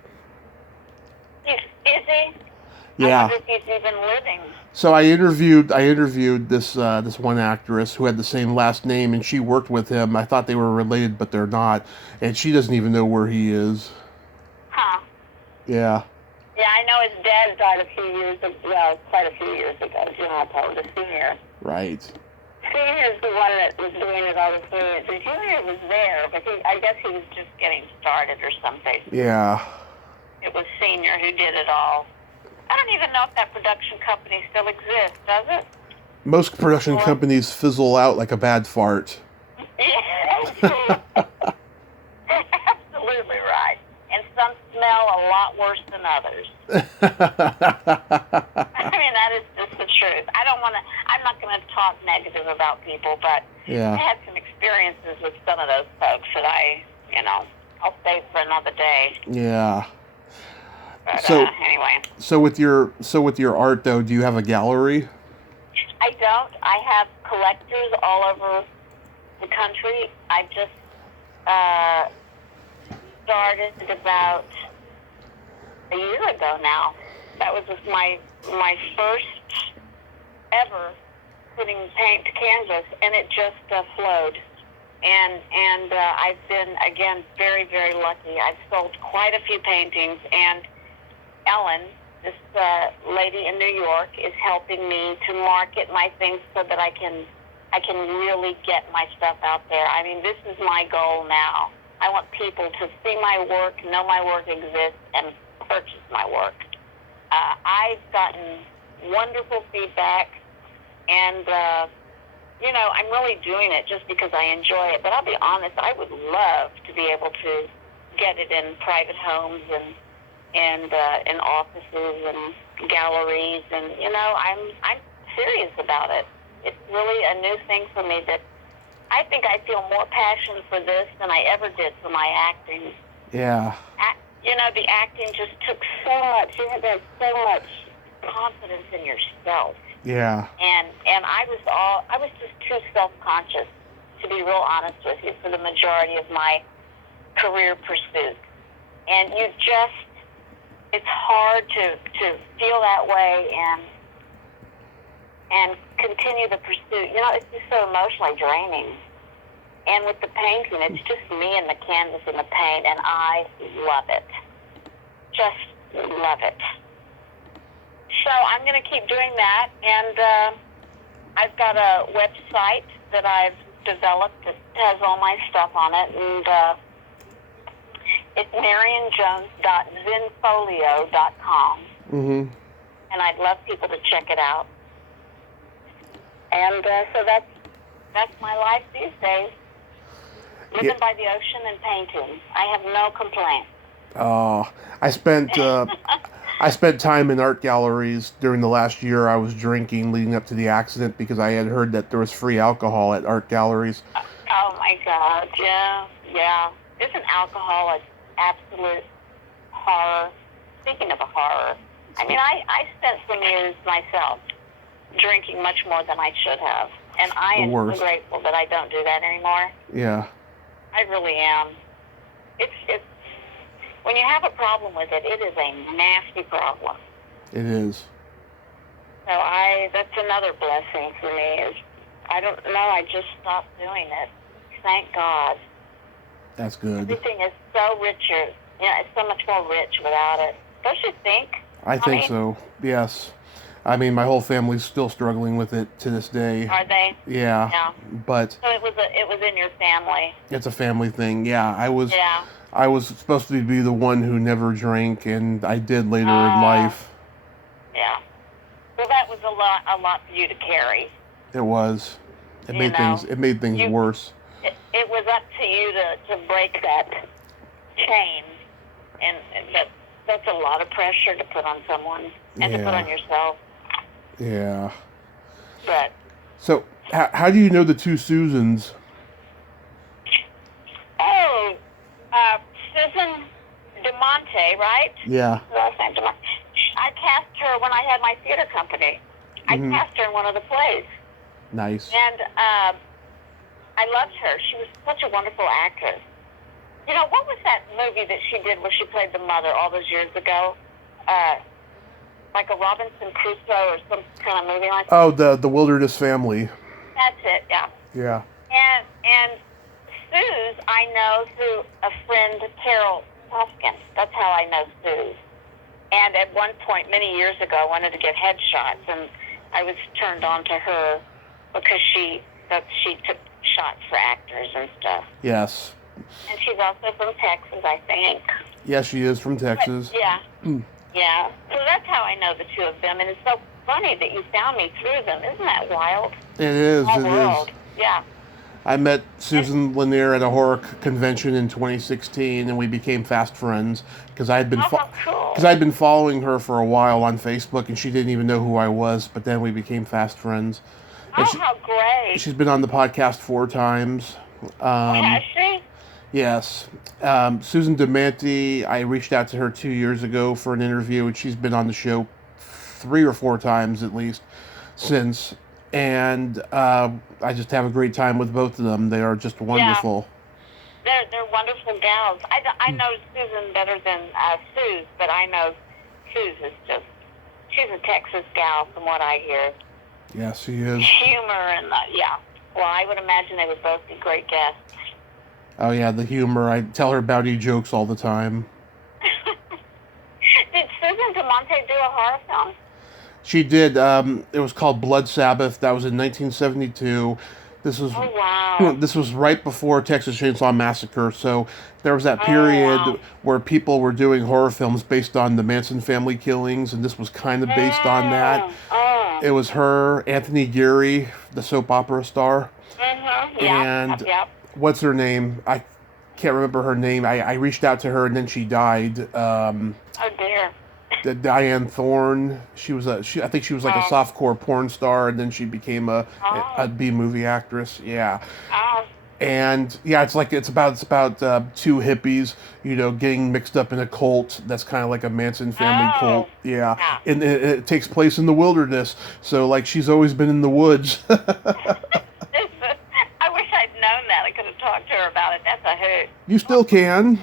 he? Yeah. I wonder if he's even living. So I interviewed this one actress who had the same last name, and she worked with him. I thought they were related, but they're not, and she doesn't even know where he is. Huh. Yeah. Yeah, I know his dad died quite a few years ago. Jim McCullough, the senior. Right. Senior's the one that was doing it all the time. The junior was there, but I guess he was just getting started or something. Yeah. It was Senior who did it all. I don't even know if that production company still exists, does it? Most production companies fizzle out like a bad fart. Yeah, absolutely right. And some smell a lot worse than others. I mean, that is just the truth. I'm not going to talk negative about people, but I had some experiences with some of those folks that I'll save for another day. Yeah. But, so anyway. So with your art though, do you have a gallery? I don't. I have collectors all over the country. I just started about a year ago now. That was my first ever putting paint to canvas, and it just flowed. And I've been, again, very, very lucky. I've sold quite a few paintings, and Ellen, this lady in New York, is helping me to market my things so that I can really get my stuff out there. I mean, this is my goal now. I want people to see my work, know my work exists, and purchase my work. I've gotten wonderful feedback, and I'm really doing it just because I enjoy it. But I'll be honest, I would love to be able to get it in private homes and in offices and galleries, and I'm serious about it. It's really a new thing for me that I think I feel more passion for this than I ever did for my acting. Yeah. The acting just took so much. You had to have so much confidence in yourself. Yeah. And I was just too self-conscious, to be real honest with you, for the majority of my career pursuit. And it's hard to feel that way and continue the pursuit. It's just so emotionally draining. And with the painting, it's just me and the canvas and the paint, and I love it. Just love it. So I'm going to keep doing that, and I've got a website that I've developed that has all my stuff on it, and it's marianjones.zenfolio.com. Mm-hmm. And I'd love people to check it out. And so that's my life these days. Living by the ocean and painting. I have no complaints. I spent time in art galleries during the last year I was drinking leading up to the accident because I had heard that there was free alcohol at art galleries. Oh my God, yeah. Isn't alcohol an absolute horror? Speaking of a horror, I mean, I spent some years myself drinking much more than I should have. And I am so grateful that I don't do that anymore. Yeah. I really am. It's when you have a problem with it, it is a nasty problem. It is. So that's another blessing for me is, I don't know, I just stopped doing it. Thank God. That's good. Everything is so richer. Yeah, it's so much more rich without it. Don't you think? I think so. Yes. I mean, my whole family's still struggling with it to this day. Are they? Yeah. Yeah. But so it was in your family. It's a family thing. Yeah, I was. Yeah. I was supposed to be the one who never drank, and I did later in life. Yeah. Well, that was a lot for you to carry. It was. It made things worse. It was up to you to break that chain, and that's a lot of pressure to put on someone and to put on yourself. Yeah. But. So, how do you know the two Susans? Oh, Susan DeMonte, right? Yeah. Last name DeMonte. I cast her when I had my theater company. I cast her in one of the plays. Nice. And I loved her. She was such a wonderful actress. You know, what was that movie that she did where she played the mother all those years ago? Like a Robinson Crusoe or some kind of movie like that? Oh, the Wilderness Family. That's it, yeah. Yeah. And Suze, I know through a friend, Carol Hoskins. That's how I know Suze. And at one point, many years ago, I wanted to get headshots, and I was turned on to her because she took shots for actors and stuff. Yes. And she's also from Texas, I think. Yeah, she is from Texas. But, yeah. Yeah. So that's how I know the two of them, and it's so funny that you found me through them. Isn't that wild? It is. Small world. Yeah. I met Susan Lanier at a horror convention in 2016, and we became fast friends because I had been following her for a while on Facebook, and she didn't even know who I was. But then we became fast friends. How great! She's been on the podcast 4 times. Has she? Yes. Susan DeMonte, I reached out to her 2 years ago for an interview, and she's been on the show 3 or 4 times at least since. And I just have a great time with both of them. They are just wonderful. Yeah. They're wonderful gals. I know Susan better than Suze, but I know Suze is she's a Texas gal from what I hear. Yes, she is. Humor and, yeah. Well, I would imagine they would both be great guests. Oh, yeah, the humor. I tell her Bowdy jokes all the time. Did Susan DeMonte do a horror film? She did. It was called Blood Sabbath. That was in 1972. This was This was right before Texas Chainsaw Massacre. So there was that period where people were doing horror films based on the Manson family killings, and this was kind of based on that. It was her, Anthony Geary, the soap opera star, and what's her name? I can't remember her name. I reached out to her, and then she died. Oh dear. Diane Thorne. I think she was like a softcore porn star, and then she became a B-movie actress. Yeah. And yeah, it's about 2 hippies, getting mixed up in a cult that's kind of like a Manson family cult. Yeah. And it takes place in the wilderness, so like she's always been in the woods. I wish I'd known that. I could have talked to her about it. That's a hoot. You still can.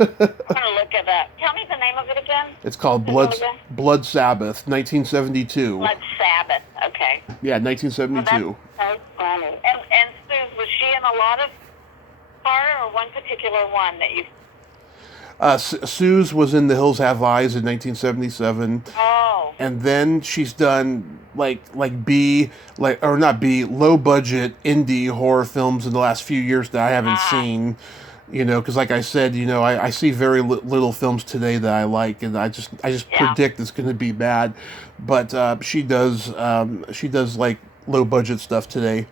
I'm going to look it up. Tell me the name of it again. It's called Blood Sabbath, 1972. Blood Sabbath, okay. Yeah, 1972. Well, that's so funny. And Suze, was she in a lot of horror or one particular one that you... Suze was in The Hills Have Eyes in 1977. Oh. And then she's done low budget indie horror films in the last few years that I haven't seen. Because like I said, I see very little films today that I like, and I just predict it's going to be bad. But she does like low budget stuff today.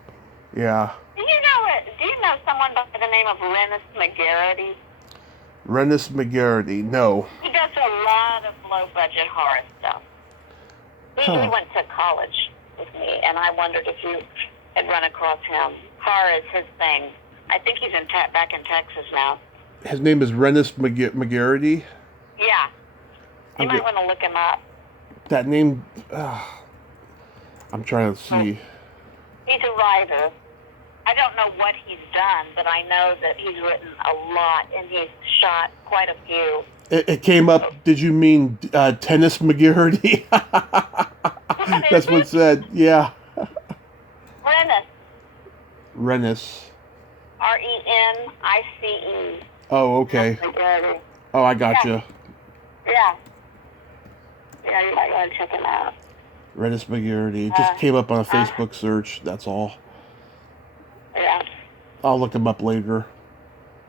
Yeah. Do you know someone by the name of Rennis McGarity? Rennis McGarity, no. He does a lot of low budget horror stuff. He went to college with me, and I wondered if you had run across him. Horror is his thing. I think he's back in Texas now. His name is Rennis McGarity? Yeah. You might want to look him up. That name, I'm trying to see. He's a writer. I don't know what he's done, but I know that he's written a lot, and he's shot quite a few. It came up, did you mean Tennis McGarity? That's what it said, yeah. Rennis. Renice. Oh, okay. Oh, I gotcha. Yeah, you might want to check him out. Rennis McGarity. It just came up on a Facebook search, that's all. Yeah. I'll look him up later.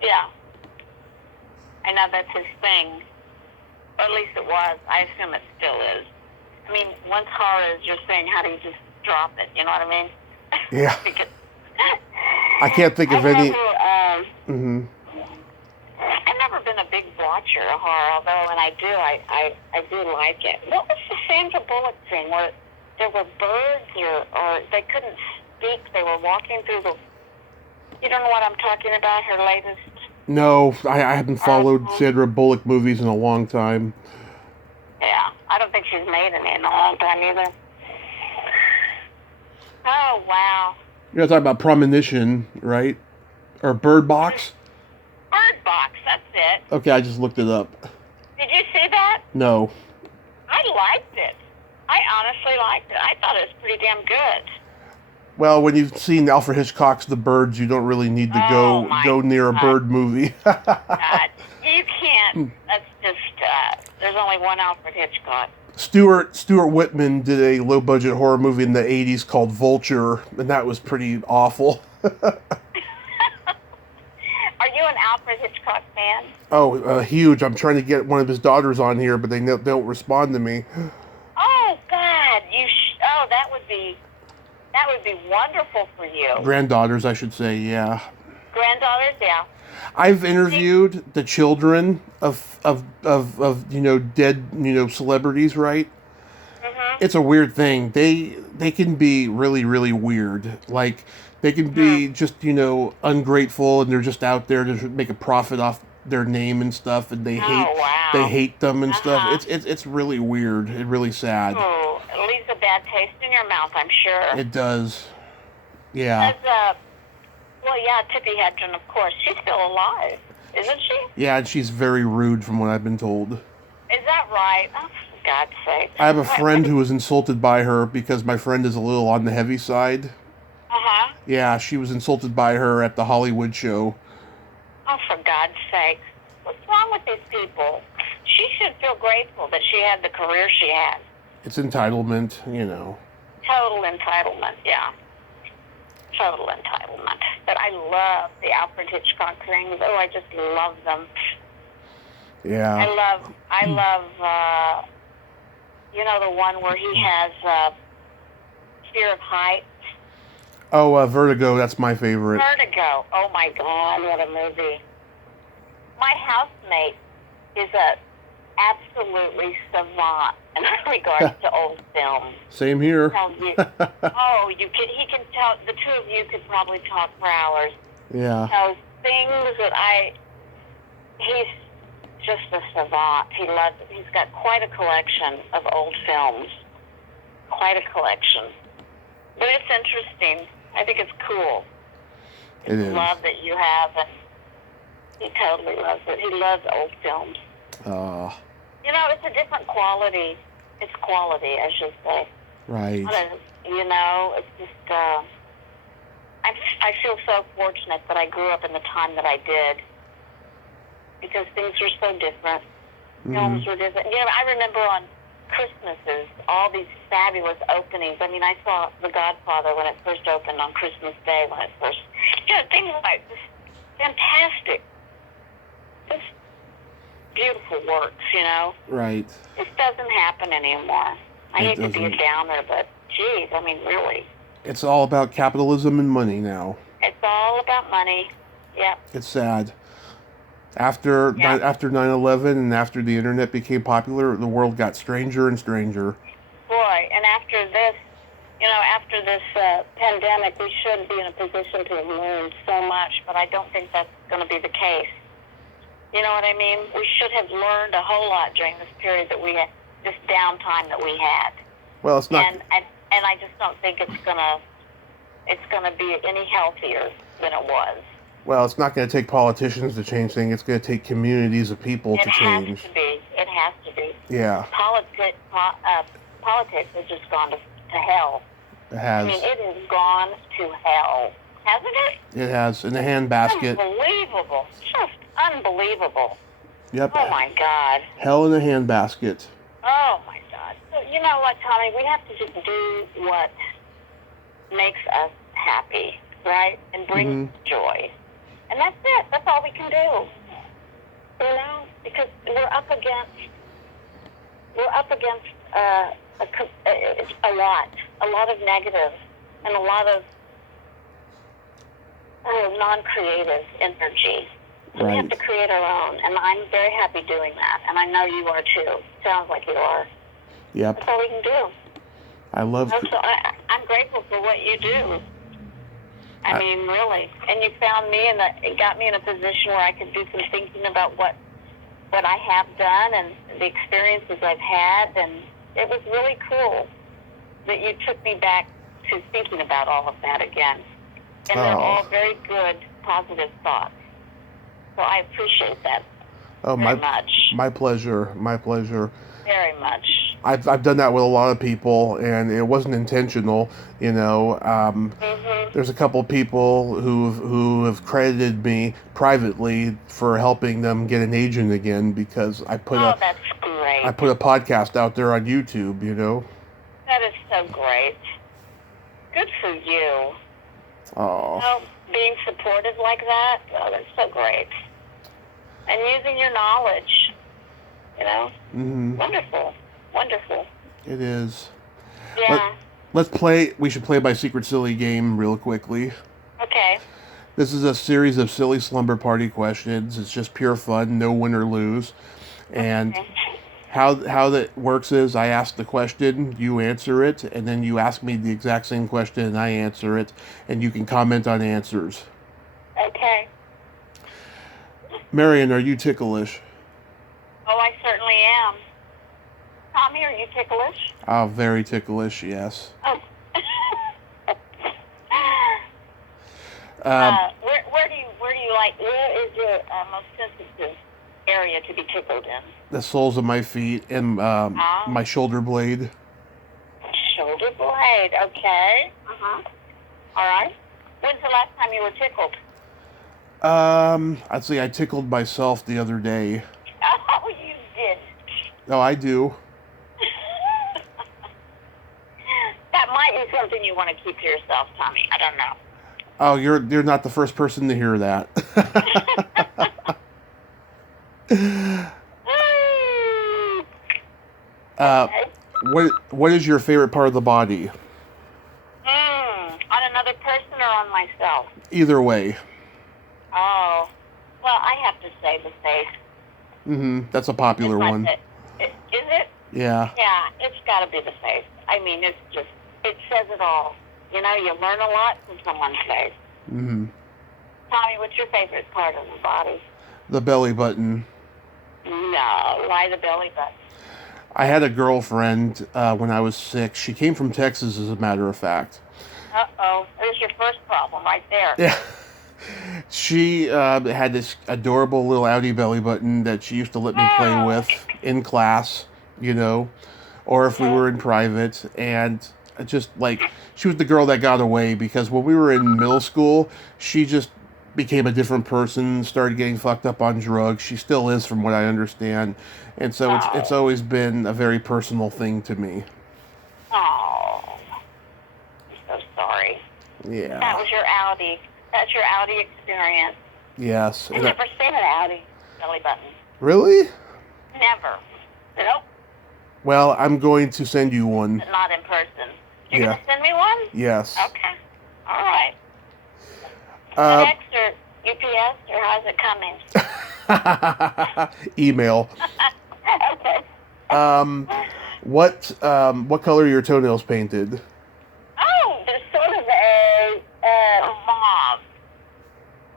Yeah. I know that's his thing. Or at least it was. I assume it still is. I mean, once horror is your thing, how do you just drop it? You know what I mean? Yeah. I can't think of any... I've never been a big watcher of horror, although when I do, I do like it. What was the Sandra Bullock thing where there were birds or they couldn't speak, they were walking through the... You don't know what I'm talking about, her latest... No, I haven't followed Sandra Bullock movies in a long time. Yeah, I don't think she's made any in a long time either. Oh, wow. You're talking about Premonition, right? Or Bird Box? Bird Box, that's it. Okay, I just looked it up. Did you see that? No. I liked it. I honestly liked it. I thought it was pretty damn good. Well, when you've seen Alfred Hitchcock's The Birds, you don't really need to go near a bird movie. God, you can't. That's just, there's only one Alfred Hitchcock. Stuart Whitman did a low-budget horror movie in the 80s called Vulture, and that was pretty awful. Are you an Alfred Hitchcock fan? Oh, huge. I'm trying to get one of his daughters on here, but they don't respond to me. Oh, God. That would be wonderful for you. Granddaughters, I should say, yeah. Granddaughters, yeah. I've interviewed the children of dead, celebrities, right? Mm-hmm. It's a weird thing. They can be really, really weird. Like, they can be just, ungrateful, and they're just out there to make a profit off their name and stuff, and they hate them and stuff. It's really weird and really sad. Oh, it leaves a bad taste in your mouth, I'm sure. It does. Yeah. Tippi Hedren, of course. She's still alive, isn't she? Yeah, and she's very rude from what I've been told. Is that right? Oh, for God's sake. I have a friend who was insulted by her because my friend is a little on the heavy side. Uh-huh. Yeah, she was insulted by her at the Hollywood show. Oh, for God's sake. What's wrong with these people? She should feel grateful that she had the career she had. It's entitlement, Total entitlement, yeah. Total entitlement. But I love the Alfred Hitchcock things. Oh, I just love them. Yeah. I love, the one where he has fear of heights. Oh, Vertigo, that's my favorite. Vertigo. Oh, my God, what a movie. My housemate is absolutely savant in regards to old films. Same here. He can tell, the two of you could probably talk for hours. Yeah. Those things that he's just a savant. He loves it. He's got quite a collection of old films. Quite a collection. But it's interesting. I think it's cool. It is. Love that you have, and he totally loves it. He loves old films. It's a different quality. It's quality, I should say. Right. It's just, I feel so fortunate that I grew up in the time that I did, because things were so different. Films were different. I remember on Christmases, all these fabulous openings. I mean, I saw The Godfather when it first opened on Christmas Day, things like this fantastic, just beautiful works, Right. This doesn't happen anymore. I hate to be a downer, but geez, I mean, really. It's all about capitalism and money now. It's all about money. Yep. It's sad. After 9/11 and after the internet became popular, the world got stranger and stranger. Boy, and after this pandemic, we should be in a position to have learned so much, but I don't think that's going to be the case. You know what I mean? We should have learned a whole lot during this period that we had, this downtime that we had. Well, it's not. And I just don't think it's gonna be any healthier than it was. Well, it's not going to take politicians to change things. It's going to take communities of people to change. It has to be. It has to be. Yeah. Politics has just gone to hell. It has. I mean, it has gone to hell, hasn't it? It has. In the handbasket. Unbelievable. Just unbelievable. Yep. Oh, my God. Hell in a handbasket. Oh, my God. So, you know what, Tommy? We have to just do what makes us happy, right? And bring joy. And that's it. That's all we can do. You know? Because we're up against a lot of negative and a lot of non-creative energy. So we have to create our own, and I'm very happy doing that, and I know you are too. Sounds like you are. Yep. That's all we can do. I'm grateful for what you do. I mean, really. And you found me, and it got me in a position where I could do some thinking about what I have done and the experiences I've had, and it was really cool that you took me back to thinking about all of that again. And they're all very good, positive thoughts. So I appreciate that very much. My pleasure. My pleasure. Very much. I've done that with a lot of people, and it wasn't intentional. You know, there's a couple of people who have credited me privately for helping them get an agent again because I put that's great. I put a podcast out there on YouTube. You know. That is so great. Good for you. Oh. You know, being supported like that, that's so great. And using your knowledge, you know, wonderful. Wonderful. It is. Yeah. Let's play. We should play my secret silly game real quickly. Okay. This is a series of silly slumber party questions. It's just pure fun, no win or lose. And how that works is I ask the question, you answer it, and then you ask me the exact same question and I answer it, and you can comment on answers. Okay. Marian, are you ticklish? Oh, I certainly am. Tommy, are you ticklish? Oh, very ticklish, yes. Oh. Where is your most sensitive area to be tickled in? The soles of my feet and my shoulder blade. Shoulder blade, okay. All right. When's the last time you were tickled? I'd say I tickled myself the other day. Oh, you did. Oh, I do. That might be something you want to keep to yourself, Tommy. I don't know. Oh, you're not the first person to hear that. What is your favorite part of the body? On another person or on myself? Either way. Oh, well, I have to say the face. That's a popular one. Is it? Yeah. Yeah, it's got to be the face. I mean, it says it all. You know, you learn a lot from someone's face. Tommy, what's your favorite part of the body? The belly button. No, why the belly button? I had a girlfriend when I was 6. She came from Texas, as a matter of fact. Uh-oh, there's your first problem right there. Yeah. She had this adorable little outie belly button that she used to let me play with in class, you know, or if we were in private. And just like, she was the girl that got away because when we were in middle school, she just became a different person, started getting fucked up on drugs. She still is, from what I understand. And so it's always been a very personal thing to me. Oh, I'm so sorry. Yeah. That was your outie. That's your outie experience. Yes. I've never seen an outie belly button. Really? Never. Nope. Well, I'm going to send you one. Not in person. You're Yeah. going to send me one? Yes. Okay. All right. Uh, FedEx or UPS, or how's it coming? email. Okay. What color are your toenails painted? Oh, there's sort of a mauve.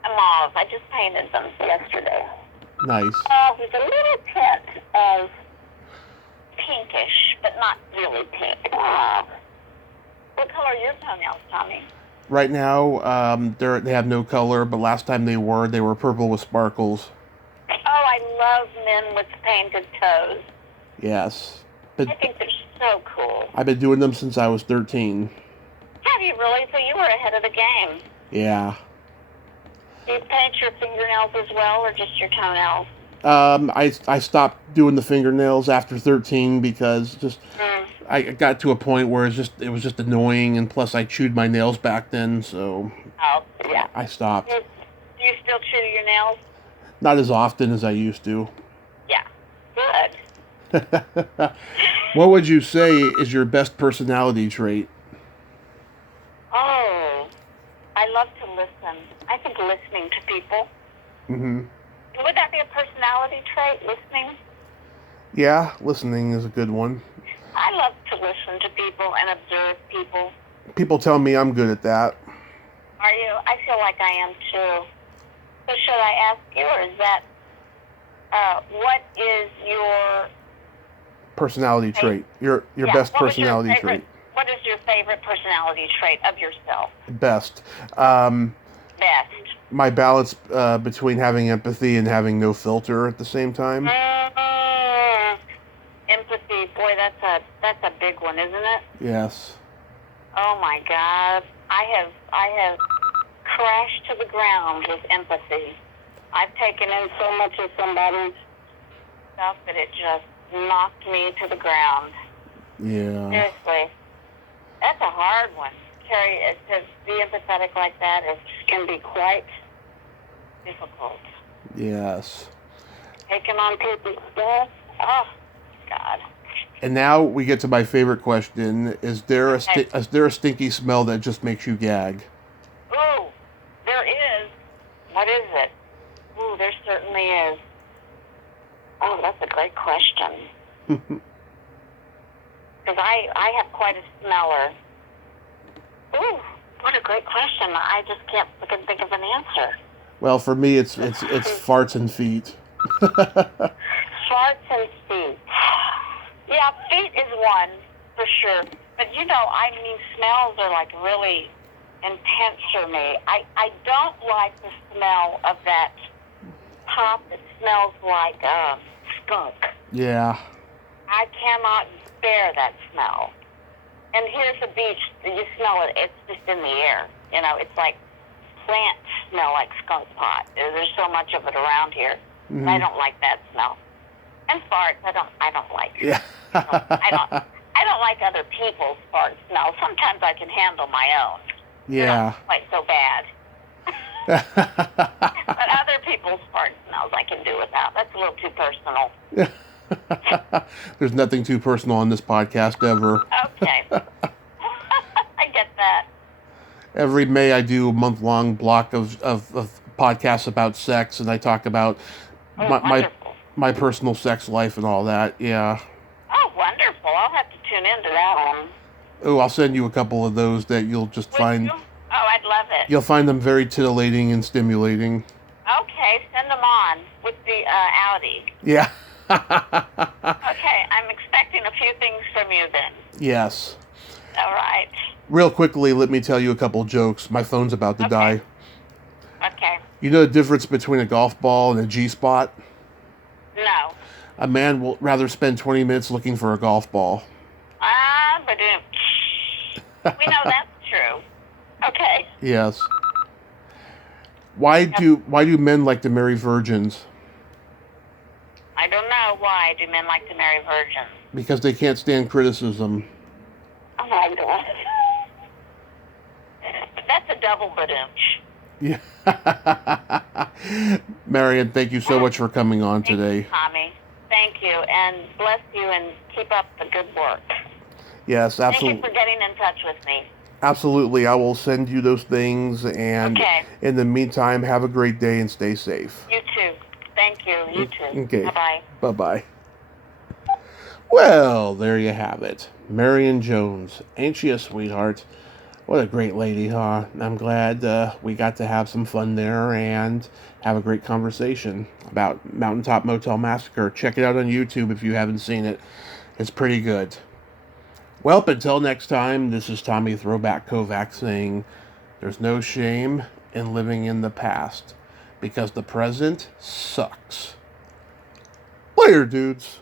A mauve. I just painted them yesterday. Nice. There's a little tint of pinkish, but not really pink. What color are your toenails, Tommy? Right now, they have no color, but last time they were purple with sparkles. Oh, I love men with painted toes. Yes. I think they're so cool. I've been doing them since I was 13. Have you really? So you were ahead of the game. Yeah. Do you paint your fingernails as well, or just your toenails? I stopped doing the fingernails after 13 because I got to a point where it was just annoying, and plus I chewed my nails back then, so Oh, yeah. I stopped. Do you still chew your nails? Not as often as I used to. Yeah. Good. What would you say is your best personality trait? Oh, I love to listen. I think listening to people. Mm-hmm. Would that be a personality trait, listening? Yeah, listening is a good one. I love to listen to people and observe people. People tell me I'm good at that. Are you? I feel like I am too. So should I ask you, or is that, what is your Personality trait. Your best personality trait. What is your favorite personality trait of yourself? Best. Best. My balance between having empathy and having no filter at the same time. Empathy, boy, that's a big one, isn't it? Yes. Oh my God, I have crashed to the ground with empathy. I've taken in so much of somebody's stuff that it just knocked me to the ground. Yeah. Seriously, that's a hard one. Carrie, to be empathetic like that can be quite difficult. Yes. Taking on people's stuff, oh God. And now we get to my favorite question: is there a stinky smell that just makes you gag? Ooh, there is. What is it? Ooh, there certainly is. Oh, that's a great question. Because I have quite a smeller. Ooh, what a great question. I just can't think of an answer. Well, for me, it's farts and feet. Farts and feet. Yeah, feet is one, for sure. But I mean, smells are like really intense for me. I don't like the smell of that pop that smells like skunk. Yeah. I cannot bear that smell. And here's the beach, you smell it, it's just in the air. It's like plants smell like skunk pot. There's so much of it around here. Mm-hmm. I don't like that smell. And farts, I don't like. Yeah. I don't like other people's fart smell. Sometimes I can handle my own. Yeah. They're not quite so bad. But other people's fart smells I can do without. That's a little too personal. There's nothing too personal on this podcast ever. Okay. I get that. Every May I do a month-long block of podcasts about sex, and I talk about my personal sex life and all that. Yeah. Oh, wonderful. I'll have to tune into that one. Oh, I'll send you a couple of those that you'll just find. You? Oh, I'd love it. You'll find them very titillating and stimulating. Okay, send them on with the Audi. Yeah. Okay, I'm expecting a few things from you then. Yes. All right. Real quickly, let me tell you a couple jokes. My phone's about to die. Okay. You know the difference between a golf ball and a G-spot? No. A man will rather spend 20 minutes looking for a golf ball. But we know that's true. Okay. Yes. Why do men like to marry virgins? I don't know why do men like to marry virgins. Because they can't stand criticism. Oh my God. That's a double badooch. Yeah. Marian, thank you so much for coming on today. Thank you, Tommy. Thank you, and bless you, and keep up the good work. Yes, Thank you absolutely. for getting in touch with me. Absolutely. I will send you those things. And Okay. in the meantime, have a great day and stay safe. You too. Thank you. You too. Okay. Bye-bye. Bye-bye. Well, there you have it. Marian Jones. Ain't she a sweetheart? What a great lady, huh? I'm glad we got to have some fun there and have a great conversation about Mountaintop Motel Massacre. Check it out on YouTube if you haven't seen it. It's pretty good. Well, until next time, this is Tommy Throwback Kovac saying there's no shame in living in the past because the present sucks. Later, dudes.